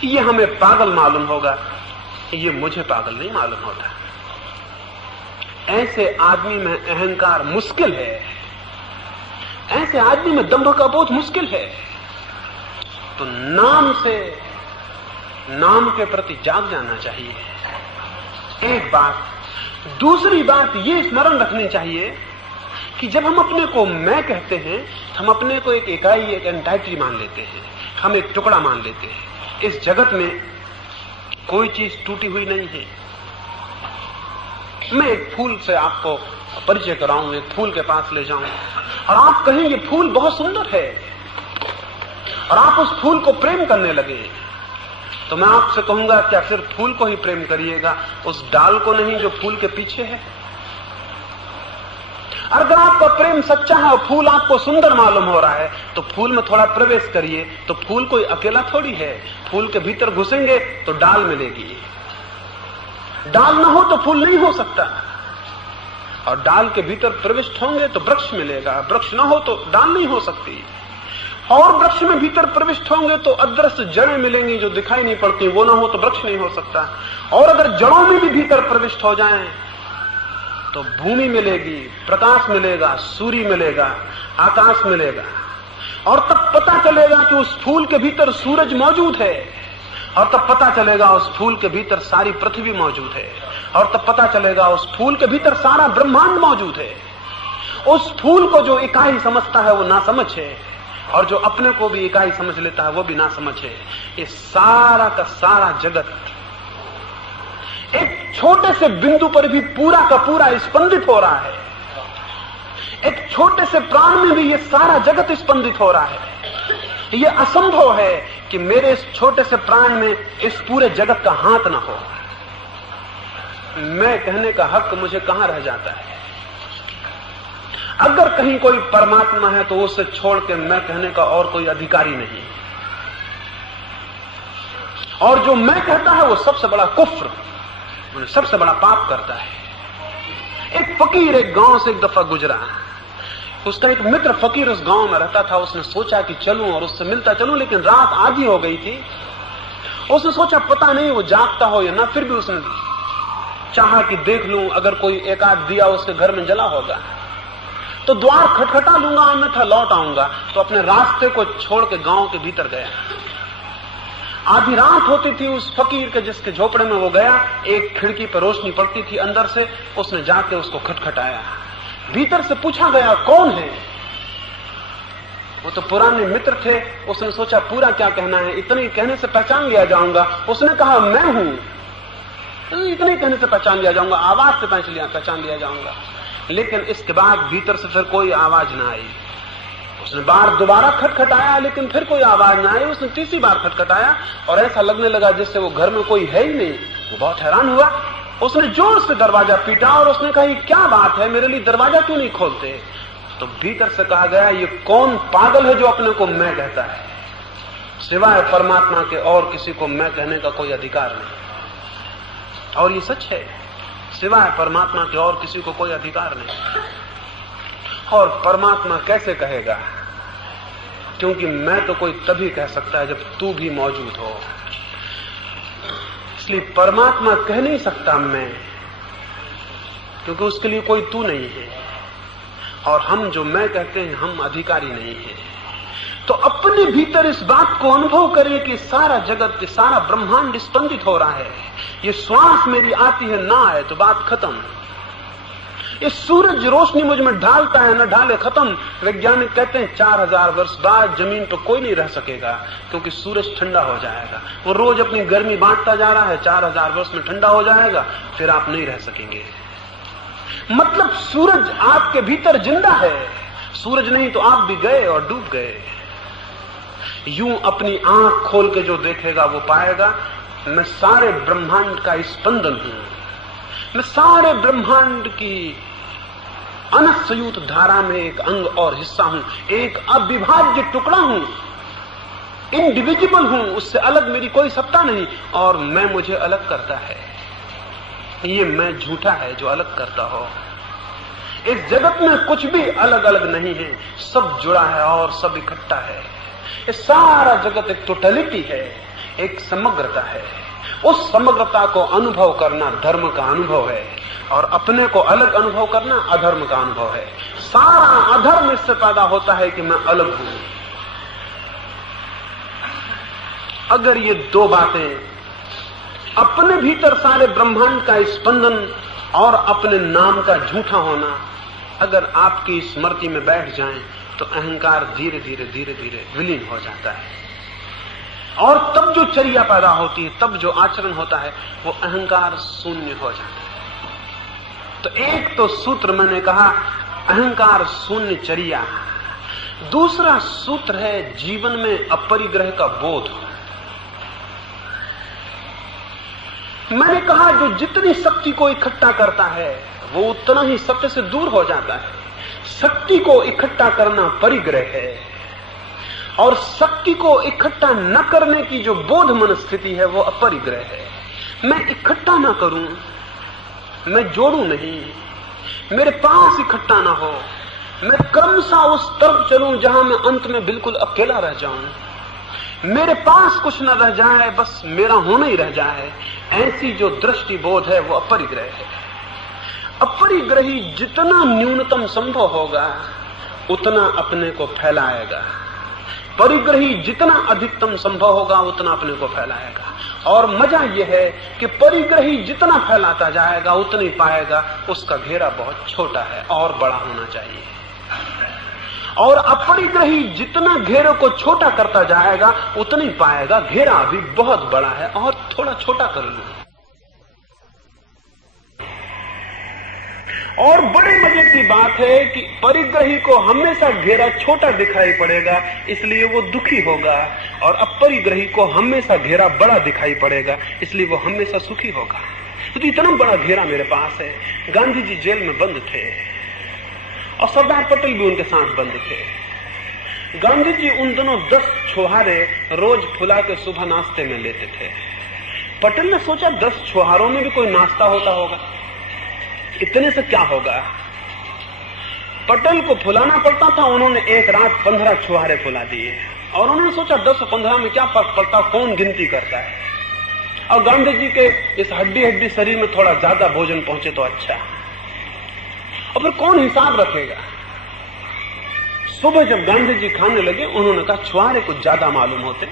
ये हमें पागल मालूम होगा, ये मुझे पागल नहीं मालूम होता। ऐसे आदमी में अहंकार मुश्किल है, ऐसे आदमी में दंभ का बोध मुश्किल है। तो नाम के प्रति जाग जाना चाहिए, एक बात। दूसरी बात ये स्मरण रखनी चाहिए कि जब हम अपने को मैं कहते हैं, हम अपने को एक इकाई, एक एंटाइटी मान लेते हैं, हम एक टुकड़ा मान लेते हैं। इस जगत में कोई चीज टूटी हुई नहीं है। मैं एक फूल से आपको परिचय कराऊं, एक फूल के पास ले जाऊं और आप कहें ये फूल बहुत सुंदर है, और आप उस फूल को प्रेम करने लगे, तो मैं आपसे कहूंगा, क्या सिर्फ फूल को ही प्रेम करिएगा, उस डाल को नहीं जो फूल के पीछे है? अगर आपका प्रेम सच्चा है और फूल आपको सुंदर मालूम हो रहा है, तो फूल में थोड़ा प्रवेश करिए। तो फूल कोई अकेला थोड़ी है, फूल के भीतर घुसेंगे तो डाल मिलेगी। डाल ना हो तो फूल नहीं हो सकता, और डाल के भीतर प्रविष्ट होंगे तो वृक्ष मिलेगा, वृक्ष ना हो तो डाल नहीं हो सकती। और वृक्ष में भीतर प्रविष्ट होंगे तो अदृश्य जड़ें मिलेंगी जो दिखाई नहीं पड़ती, वो ना हो तो वृक्ष नहीं हो सकता। और अगर जड़ों में भी भीतर प्रविष्ट हो जाएं तो भूमि मिलेगी, प्रकाश मिलेगा, सूर्य मिलेगा, आकाश मिलेगा। और तब पता चलेगा कि उस फूल के भीतर सूरज मौजूद है, और तब पता चलेगा उस फूल के भीतर सारी पृथ्वी मौजूद है, और तब पता चलेगा उस फूल के भीतर सारा ब्रह्मांड मौजूद है। उस फूल को जो इकाई समझता है वो नासमझ है, और जो अपने को भी इकाई समझ लेता है वो भी नासमझ है। ये सारा का सारा जगत एक छोटे से बिंदु पर भी पूरा का पूरा स्पंदित हो रहा है। एक छोटे से प्राण में भी ये सारा जगत स्पंदित हो रहा है। ये असंभव है कि मेरे इस छोटे से प्राण में इस पूरे जगत का हाथ ना हो। मैं कहने का हक मुझे कहां रह जाता है? अगर कहीं कोई परमात्मा है तो उसे छोड़ के मैं कहने का और कोई अधिकारी नहीं। और जो मैं कहता है वो सबसे बड़ा कुफ्र, सबसे बड़ा पाप करता है। एक फकीर एक गांव से एक दफा गुजरा, उसका एक मित्र फकीर उस गांव में रहता था। उसने सोचा कि चलूं और उससे मिलता चलूं, लेकिन रात आधी हो गई थी। उसने सोचा पता नहीं वो जागता हो या ना, फिर भी उसने चाहा कि देख लूं, अगर कोई एक आध दिया उसके घर में जला होगा तो द्वार खटखटा लूंगा, अन्यथा लौट आऊंगा। तो अपने रास्ते को छोड़ के गांव के भीतर गया। आधी रात होती थी उस फकीर के जिसके झोपड़े में वो गया। एक खिड़की पर रोशनी पड़ती थी अंदर से। उसने जाके उसको खटखटाया। भीतर से पूछा गया कौन है। वो तो पुराने मित्र थे। उसने सोचा पूरा क्या कहना है, इतने कहने से पहचान लिया जाऊंगा। उसने कहा मैं हूं। इतने कहने से पहचान लिया जाऊंगा, आवाज से पहचान लिया जाऊंगा। लेकिन इसके बाद भीतर से फिर कोई आवाज ना आई। उसने बार दोबारा खटखटाया, लेकिन फिर कोई आवाज ना आई। उसने तीसरी बार खटखटाया और ऐसा लगने लगा जैसे वो घर में कोई है ही नहीं। वो बहुत हैरान हुआ। उसने जोर से दरवाजा पीटा और उसने कहा क्या बात है, मेरे लिए दरवाजा क्यों नहीं खोलते। तो भीतर से कहा गया ये कौन पागल है जो अपने को मैं कहता है। सिवाय परमात्मा के और किसी को मैं कहने का कोई अधिकार नहीं। और ये सच है, सिवाय परमात्मा के और किसी को कोई अधिकार नहीं। और परमात्मा कैसे कहेगा, क्योंकि मैं तो कोई तभी कह सकता है जब तू भी मौजूद हो। इसलिए परमात्मा कह नहीं सकता मैं, क्योंकि उसके लिए कोई तू नहीं है। और हम जो मैं कहते हैं हम अधिकारी नहीं है। तो अपने भीतर इस बात को अनुभव करें कि सारा जगत, सारा ब्रह्मांड स्पंदित हो रहा है। ये श्वास मेरी आती है ना आए तो बात खत्म। ये सूरज रोशनी मुझ में ढालता है न ढाले खत्म। वैज्ञानिक कहते हैं 4000 वर्ष बाद जमीन पर कोई नहीं रह सकेगा, क्योंकि सूरज ठंडा हो जाएगा। वो रोज अपनी गर्मी बांटता जा रहा है, 4000 वर्ष में ठंडा हो जाएगा, फिर आप नहीं रह सकेंगे। मतलब सूरज आपके भीतर जिंदा है। सूरज नहीं तो आप भी गए और डूब गए। यूं अपनी आंख खोल के जो देखेगा वो पाएगा मैं सारे ब्रह्मांड का स्पंदन हूं। मैं सारे ब्रह्मांड की अनसयुत धारा में एक अंग और हिस्सा हूं, एक अविभाज्य टुकड़ा हूं, इंडिविजिबल हूं। उससे अलग मेरी कोई सत्ता नहीं। और मैं मुझे अलग करता है। ये मैं झूठा है जो अलग करता हो। इस जगत में कुछ भी अलग अलग नहीं है, सब जुड़ा है और सब इकट्ठा है। ये सारा जगत एक टोटलिटी है, एक समग्रता है। उस समग्रता को अनुभव करना धर्म का अनुभव है, और अपने को अलग अनुभव करना अधर्म का अनुभव है। सारा अधर्म इससे पैदा होता है कि मैं अलग हूं। अगर ये दो बातें, अपने भीतर सारे ब्रह्मांड का स्पंदन और अपने नाम का झूठा होना, अगर आपकी स्मृति में बैठ जाएं, तो अहंकार धीरे धीरे धीरे धीरे विलीन हो जाता है। और तब जो चर्या पैदा होती है, तब जो आचरण होता है, वो अहंकार शून्य हो जाता है। तो एक तो सूत्र मैंने कहा अहंकार शून्य चर्या। दूसरा सूत्र है जीवन में अपरिग्रह का बोध। मैंने कहा जो जितनी शक्ति को इकट्ठा करता है वो उतना ही सत्य से दूर हो जाता है। शक्ति को इकट्ठा करना परिग्रह है, और शक्ति को इकट्ठा न करने की जो बोध मन स्थिति है वो अपरिग्रह है। मैं इकट्ठा ना करूं, मैं जोड़ू नहीं, मेरे पास इकट्ठा ना हो, मैं क्रमशः उस तरफ चलूं जहां मैं अंत में बिल्कुल अकेला रह जाऊं, मेरे पास कुछ न रह जाए, बस मेरा होना ही रह जाए। ऐसी जो दृष्टि बोध है वो अपरिग्रह है। अपरिग्रही जितना न्यूनतम संभव होगा उतना अपने को फैलाएगा, परिग्रही जितना अधिकतम संभव होगा उतना अपने को फैलाएगा। और मजा यह है कि परिग्रही जितना फैलाता जाएगा उतना ही पाएगा उसका घेरा बहुत छोटा है और बड़ा होना चाहिए। और अपरिग्रही जितना घेरे को छोटा करता जाएगा उतना ही पाएगा घेरा अभी बहुत बड़ा है और थोड़ा छोटा कर लूं। और बड़े मजे की बात है कि परिग्रही को हमेशा घेरा छोटा दिखाई पड़ेगा, इसलिए वो दुखी होगा, और अपरिग्रही को हमेशा घेरा बड़ा दिखाई पड़ेगा, इसलिए वो हमेशा सुखी होगा। तो इतना बड़ा घेरा मेरे पास है। गांधी जी जेल में बंद थे और सरदार पटेल भी उनके साथ बंद थे। गांधी जी उन दोनों 10 छुहारे रोज फुला के सुबह नाश्ते में लेते थे। पटेल ने सोचा 10 छुहारों में भी कोई नाश्ता होता होगा, इतने से क्या होगा। पटेल को फुलाना पड़ता था, उन्होंने एक रात 15 छुहारे फुला दिए और उन्होंने सोचा 10 और 15 में क्या फर्क पड़ता, कौन गिनती करता है। और गांधी जी के इस हड्डी हड्डी शरीर में थोड़ा ज्यादा भोजन पहुंचे तो अच्छा है, और फिर कौन हिसाब रखेगा। सुबह जब गांधी जी खाने लगे, उन्होंने कहा छुहारे कुछ ज्यादा मालूम होते,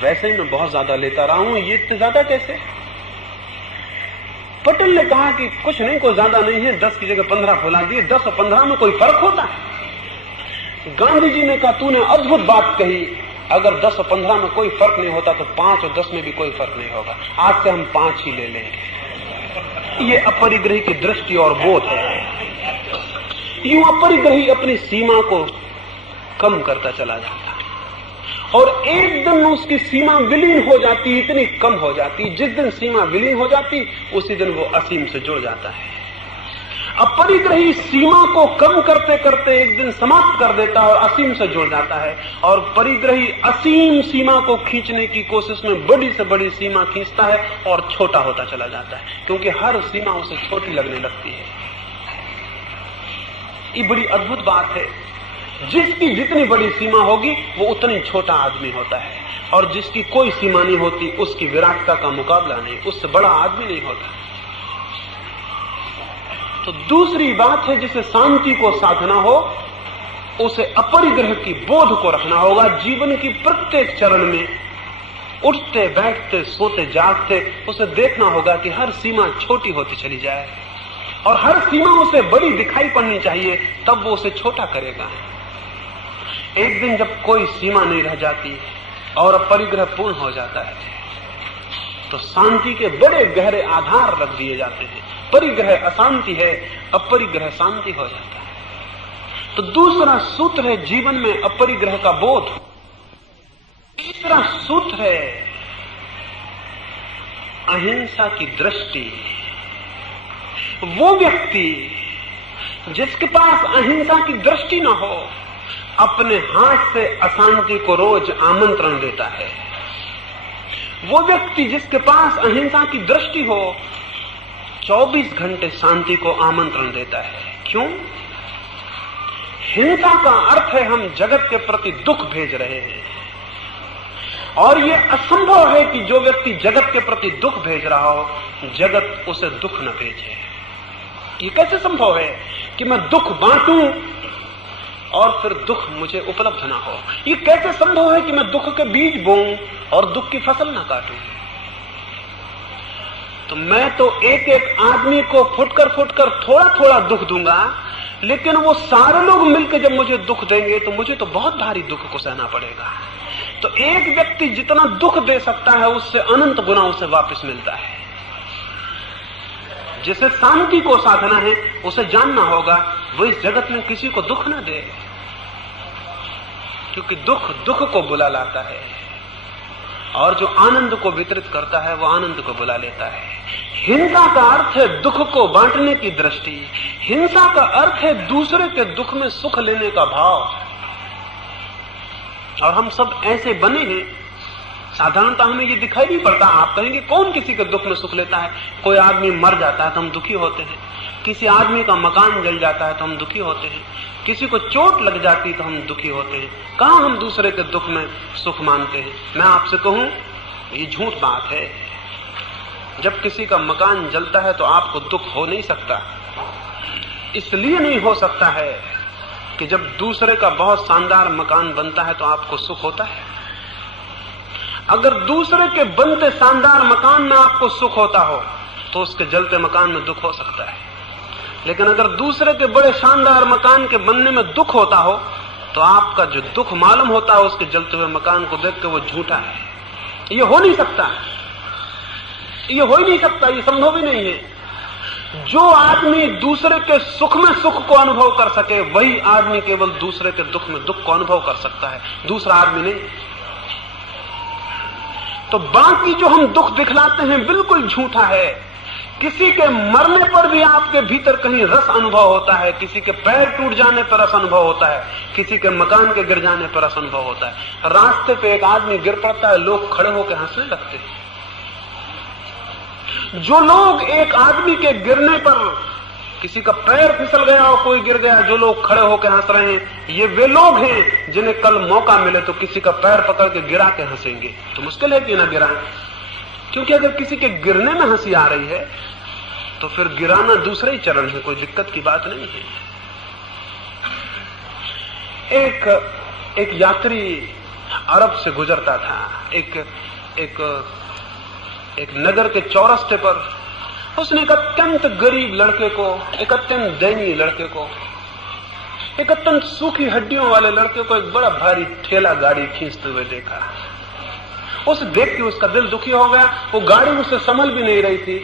वैसे ही मैं बहुत ज्यादा लेता रहा हूं, ये इतने ज्यादा कैसे। पटेल ने कहा कि कुछ नहीं, कोई ज्यादा नहीं है, 10 की जगह 15 फुला दिए, 10 और 15 में कोई फर्क होता है। गांधी जी ने कहा तूने अद्भुत बात कही, अगर 10 और 15 में कोई फर्क नहीं होता तो 5 और 10 में भी कोई फर्क नहीं होगा, आज से हम 5 ही ले लेंगे। ये अपरिग्रही की दृष्टि और बोध है। यूं अपरिग्रही अपनी सीमा को कम करता चला जाता है और एक दिन उसकी सीमा विलीन हो जाती, इतनी कम हो जाती, जिस दिन सीमा विलीन हो जाती उसी दिन वो असीम से जुड़ जाता है। अपरिग्रही सीमा को कम करते करते एक दिन समाप्त कर देता है और असीम से जुड़ जाता है, और परिग्रही असीम सीमा को खींचने की कोशिश में बड़ी से बड़ी सीमा खींचता है और छोटा होता चला जाता है, क्योंकि हर सीमा उसे छोटी लगने लगती है। ये बड़ी अद्भुत बात है। जिसकी जितनी बड़ी सीमा होगी वो उतनी छोटा आदमी होता है, और जिसकी कोई सीमा नहीं होती उसकी विराटता का मुकाबला नहीं, उससे बड़ा आदमी नहीं होता। तो दूसरी बात है, जिसे शांति को साधना हो उसे अपरिग्रह की बोध को रखना होगा। जीवन की प्रत्येक चरण में उठते बैठते सोते जागते उसे देखना होगा कि हर सीमा छोटी होती चली जाए और हर सीमा उसे बड़ी दिखाई पड़नी चाहिए, तब वो उसे छोटा करेगा। एक दिन जब कोई सीमा नहीं रह जाती और अपरिग्रह पूर्ण हो जाता है तो शांति के बड़े गहरे आधार रख दिए जाते हैं। परिग्रह अशांति है, अपरिग्रह शांति हो जाता है। तो दूसरा सूत्र है जीवन में अपरिग्रह का बोध। तीसरा सूत्र है अहिंसा की दृष्टि। वो व्यक्ति जिसके पास अहिंसा की दृष्टि न हो अपने हाथ से अशांति को रोज आमंत्रण देता है। वो व्यक्ति जिसके पास अहिंसा की दृष्टि हो 24 घंटे शांति को आमंत्रण देता है। क्यों? हिंसा का अर्थ है हम जगत के प्रति दुख भेज रहे हैं, और यह असंभव है कि जो व्यक्ति जगत के प्रति दुख भेज रहा हो जगत उसे दुख न भेजे। ये कैसे संभव है कि मैं दुख बांटूं और फिर दुख मुझे उपलब्ध ना हो? ये कैसे संभव है कि मैं दुख के बीज बोऊं और दुख की फसल ना काटूं? तो मैं तो एक एक आदमी को फुटकर फुटकर थोड़ा थोड़ा दुख दूंगा, लेकिन वो सारे लोग मिलकर जब मुझे दुख देंगे तो मुझे तो बहुत भारी दुख को सहना पड़ेगा। तो एक व्यक्ति जितना दुख दे सकता है उससे अनंत गुना उसे वापस मिलता है। जिसे शांति को साधना है उसे जानना होगा वो इस जगत में किसी को दुख न दे, क्योंकि दुख दुख को बुला लाता है और जो आनंद को वितरित करता है वो आनंद को बुला लेता है। हिंसा का अर्थ है दुख को बांटने की दृष्टि। हिंसा का अर्थ है दूसरे के दुख में सुख लेने का भाव। और हम सब ऐसे बने हैं, साधारणतः हमें ये दिखाई नहीं पड़ता। आप कहेंगे कौन किसी के दुख में सुख लेता है? कोई आदमी मर जाता है तो हम दुखी होते हैं, किसी आदमी का मकान जल जाता है तो हम दुखी होते हैं, किसी को चोट लग जाती तो हम दुखी होते हैं। कहां हम दूसरे के दुख में सुख मानते हैं? मैं आपसे कहूं ये झूठ बात है। जब किसी का मकान जलता है तो आपको दुख हो नहीं सकता। इसलिए नहीं हो सकता है कि जब दूसरे का बहुत शानदार मकान बनता है तो आपको सुख होता है। अगर दूसरे के बनते शानदार मकान में आपको सुख होता हो तो उसके जलते मकान में दुख हो सकता है। लेकिन अगर दूसरे के बड़े शानदार मकान के बनने में दुख होता हो तो आपका जो दुख मालूम होता है उसके जलते हुए मकान को देख के वो झूठा है। ये हो नहीं सकता, ये हो ही नहीं सकता, ये संभव ही नहीं है। जो आदमी दूसरे के सुख में सुख को अनुभव कर सके वही आदमी केवल दूसरे के दुख में दुख को अनुभव कर सकता है, दूसरा आदमी नहीं। तो बाकी जो हम दुख दिखलाते हैं बिल्कुल झूठा है। किसी के मरने पर भी आपके भीतर कहीं रस अनुभव होता है, किसी के पैर टूट जाने पर रस अनुभव होता है, किसी के मकान के गिर जाने पर रस अनुभव होता है। रास्ते पे एक आदमी गिर पड़ता है, लोग खड़े होकर हंसने लगते हैं। जो लोग एक आदमी के गिरने पर किसी का पैर फिसल गया और कोई गिर गया, जो लोग खड़े होकर हंस रहे हैं ये वे लोग हैं जिन्हें कल मौका मिले तो किसी का पैर पकड़ के गिरा के हंसेंगे। तो मुश्किल है कि ना गिराएं, क्योंकि अगर किसी के गिरने में हंसी आ रही है तो फिर गिराना दूसरा ही चरण है, कोई दिक्कत की बात नहीं है। एक यात्री अरब से गुजरता था, एक नगर के चौरस्ते पर उसने एक अत्यंत गरीब लड़के को, एक अत्यंत दयनीय लड़के को, एक अत्यंत सूखी हड्डियों वाले लड़के को एक बड़ा भारी ठेला गाड़ी खींचते हुए देखा। उसे देख के उसका दिल दुखी हो गया। वो गाड़ी उससे संभल भी नहीं रही थी।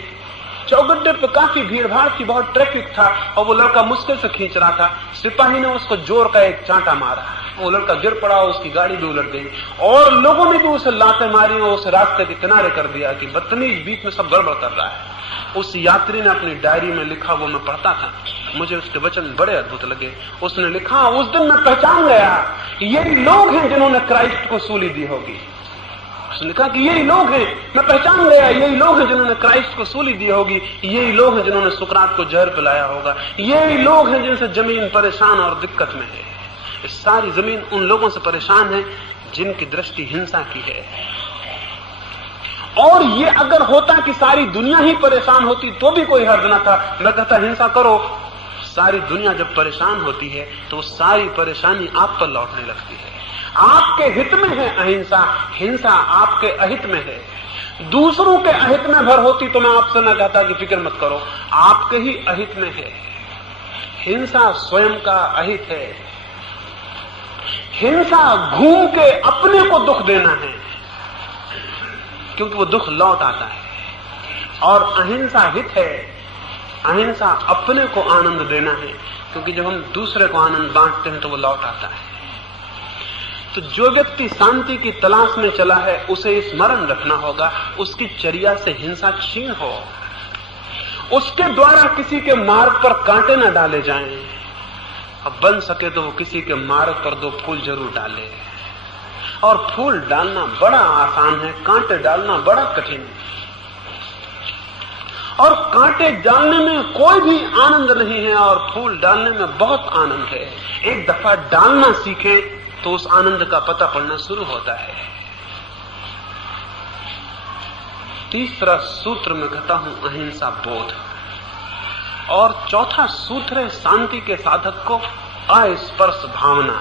चौगड्डे पे काफी भीड़ भाड़ थी, बहुत ट्रैफिक था और वो लड़का मुश्किल से खींच रहा था। सिपाही ने उसको जोर का एक चांटा मारा, वो लड़का गिर पड़ा, उसकी गाड़ी भी उलट गई और लोगों ने भी उसे लातें मारी और उसे रास्ते के किनारे कर दिया कि बदतमीज बीच में सब गड़बड़ कर रहा है। उस यात्री ने अपनी डायरी में लिखा, वो मैं पढ़ता था, मुझे उसके वचन बड़े अद्भुत लगे। उसने लिखा, उस दिन मैं पहचान गया यही लोग हैं जिन्होंने क्राइस्ट को सूली दी होगी। उसने कहा कि यही लोग हैं, मैं पहचान गया यही लोग हैं जिन्होंने क्राइस्ट को सूली दी होगी, यही लोग हैं जिन्होंने सुकरात को जहर पिलाया होगा, यही लोग हैं जिनसे जमीन परेशान और दिक्कत में है। इस सारी जमीन उन लोगों से परेशान है जिनकी दृष्टि हिंसा की है। और ये अगर होता कि सारी दुनिया ही परेशान होती तो भी कोई हर्ज न था। मैं कहता हिंसा करो। सारी दुनिया जब परेशान होती है तो सारी परेशानी आप पर लौटने लगती है। आपके हित में है अहिंसा, हिंसा आपके अहित में है। दूसरों के अहित में भर होती तो मैं आपसे न कहता कि फिक्र मत करो, आपके ही अहित में है। हिंसा स्वयं का अहित है। हिंसा घूम के अपने को दुख देना है, क्योंकि वो दुख लौट आता है। और अहिंसा हित है, अहिंसा अपने को आनंद देना है, क्योंकि जब हम दूसरे को आनंद बांटते हैं तो वो लौट आता है। तो जो व्यक्ति शांति की तलाश में चला है उसे स्मरण रखना होगा उसकी चर्या से हिंसा छीन हो, उसके द्वारा किसी के मार्ग पर कांटे न डाले जाएं। अब बन सके तो वो किसी के मार्ग पर 2 फूल जरूर डाले। और फूल डालना बड़ा आसान है, कांटे डालना बड़ा कठिन है। और कांटे डालने में कोई भी आनंद नहीं है और फूल डालने में बहुत आनंद है। एक दफा डालना सीखे तो उस आनंद का पता पड़ना शुरू होता है। तीसरा सूत्र में कहता हूं अहिंसा बोध, और चौथा सूत्र है शांति के साधक को अस्पर्श भावना।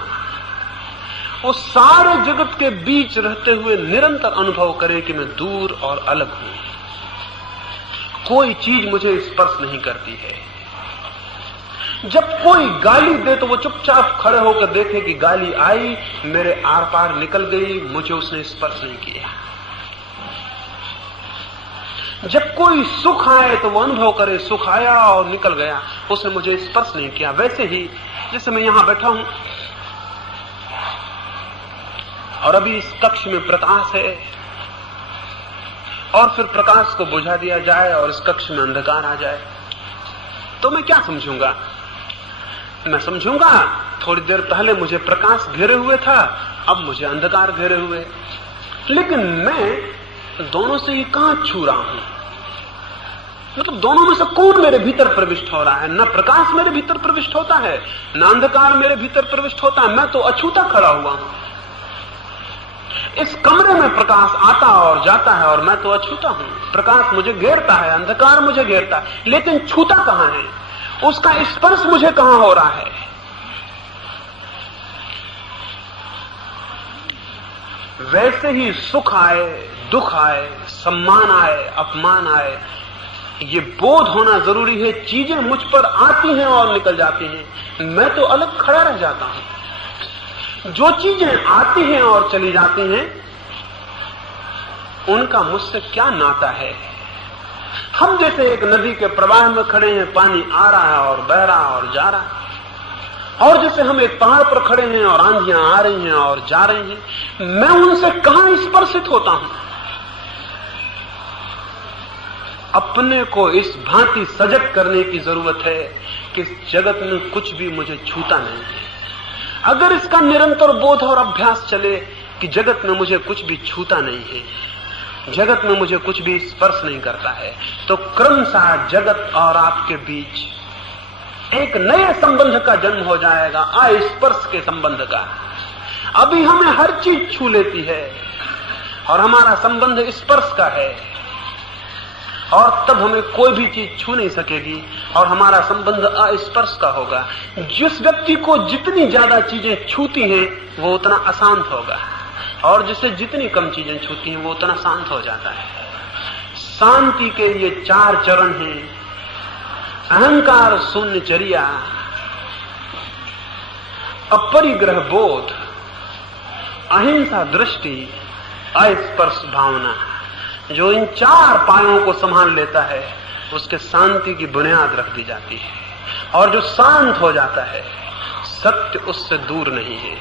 वो सारे जगत के बीच रहते हुए निरंतर अनुभव करे कि मैं दूर और अलग हूं, कोई चीज मुझे स्पर्श नहीं करती है। जब कोई गाली दे तो वो चुपचाप खड़े होकर देखे कि गाली आई, मेरे आर पार निकल गई, मुझे उसने स्पर्श नहीं किया। जब कोई सुख आए तो वो अनुभव करे सुख आया और निकल गया, उसने मुझे स्पर्श नहीं किया। वैसे ही जैसे मैं यहां बैठा हूं और अभी इस कक्ष में प्रकाश है और फिर प्रकाश को बुझा दिया जाए और इस कक्ष में अंधकार आ जाए, तो मैं क्या समझूंगा? मैं समझूंगा थोड़ी देर पहले मुझे प्रकाश घेरे हुए था, अब मुझे अंधकार घेरे हुए। लेकिन मैं दोनों से ये कहां छू रहा हूं? मतलब दोनों में से कौन मेरे भीतर प्रविष्ट हो रहा है? न प्रकाश मेरे भीतर प्रविष्ट होता है, न अंधकार मेरे भीतर प्रविष्ट होता है। मैं तो अछूता खड़ा हुआ हूं। इस कमरे में प्रकाश आता और जाता है और मैं तो अछूता हूं। प्रकाश मुझे घेरता है, अंधकार मुझे घेरता है, लेकिन छूता कहां है? उसका स्पर्श मुझे कहां हो रहा है? वैसे ही सुख आए, दुख आए, सम्मान आए, अपमान आए, ये बोध होना जरूरी है। चीजें मुझ पर आती हैं और निकल जाती हैं, मैं तो अलग खड़ा रह जाता हूं। जो चीजें आती हैं और चली जाती हैं उनका मुझसे क्या नाता है? हम जैसे एक नदी के प्रवाह में खड़े हैं, पानी आ रहा है और बह रहा है और जा रहा है। और जैसे हम एक पहाड़ पर खड़े हैं और आंधियां आ रही हैं और जा रही हैं, मैं उनसे कहां स्पर्शित होता हूं? अपने को इस भांति सजग करने की जरूरत है कि इस जगत में कुछ भी मुझे छूता नहीं है। अगर इसका निरंतर बोध और अभ्यास चले कि जगत में मुझे कुछ भी छूता नहीं है, जगत में मुझे कुछ भी स्पर्श नहीं करता है, तो क्रमशः जगत और आपके बीच एक नए संबंध का जन्म हो जाएगा, अस्पर्श के संबंध का। अभी हमें हर चीज छू लेती है और हमारा संबंध स्पर्श का है, और तब हमें कोई भी चीज छू नहीं सकेगी और हमारा संबंध अस्पर्श का होगा। जिस व्यक्ति को जितनी ज्यादा चीजें छूती हैं वो उतना अशांत होगा, और जिसे जितनी कम चीजें छूती हैं वो उतना शांत हो जाता है। शांति के ये 4 चरण हैं: अहंकार शून्यचर्या, अपरिग्रह बोध, अहिंसा दृष्टि, अस्पर्श भावना। जो इन 4 पायों को संभाल लेता है उसके शांति की बुनियाद रख दी जाती है, और जो शांत हो जाता है सत्य उससे दूर नहीं है।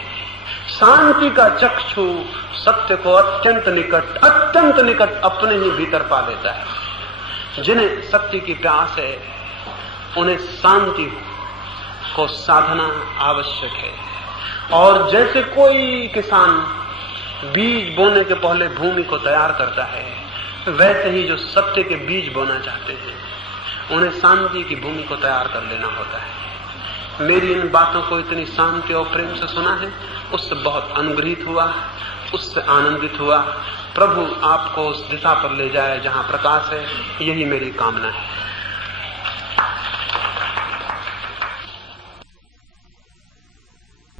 शांति का चक्षु सत्य को अत्यंत निकट अपने ही भीतर पा लेता है। जिन्हें सत्य की प्यास है उन्हें शांति को साधना आवश्यक है। और जैसे कोई किसान बीज बोने के पहले भूमि को तैयार करता है, वैसे ही जो सत्य के बीज बोना चाहते हैं उन्हें शांति की भूमि को तैयार कर लेना होता है। मेरी इन बातों को इतनी शांति और प्रेम से सुना है, उससे बहुत अनुग्रहित हुआ, उससे आनंदित हुआ। प्रभु आपको उस दिशा पर ले जाए जहां प्रकाश है, यही मेरी कामना है।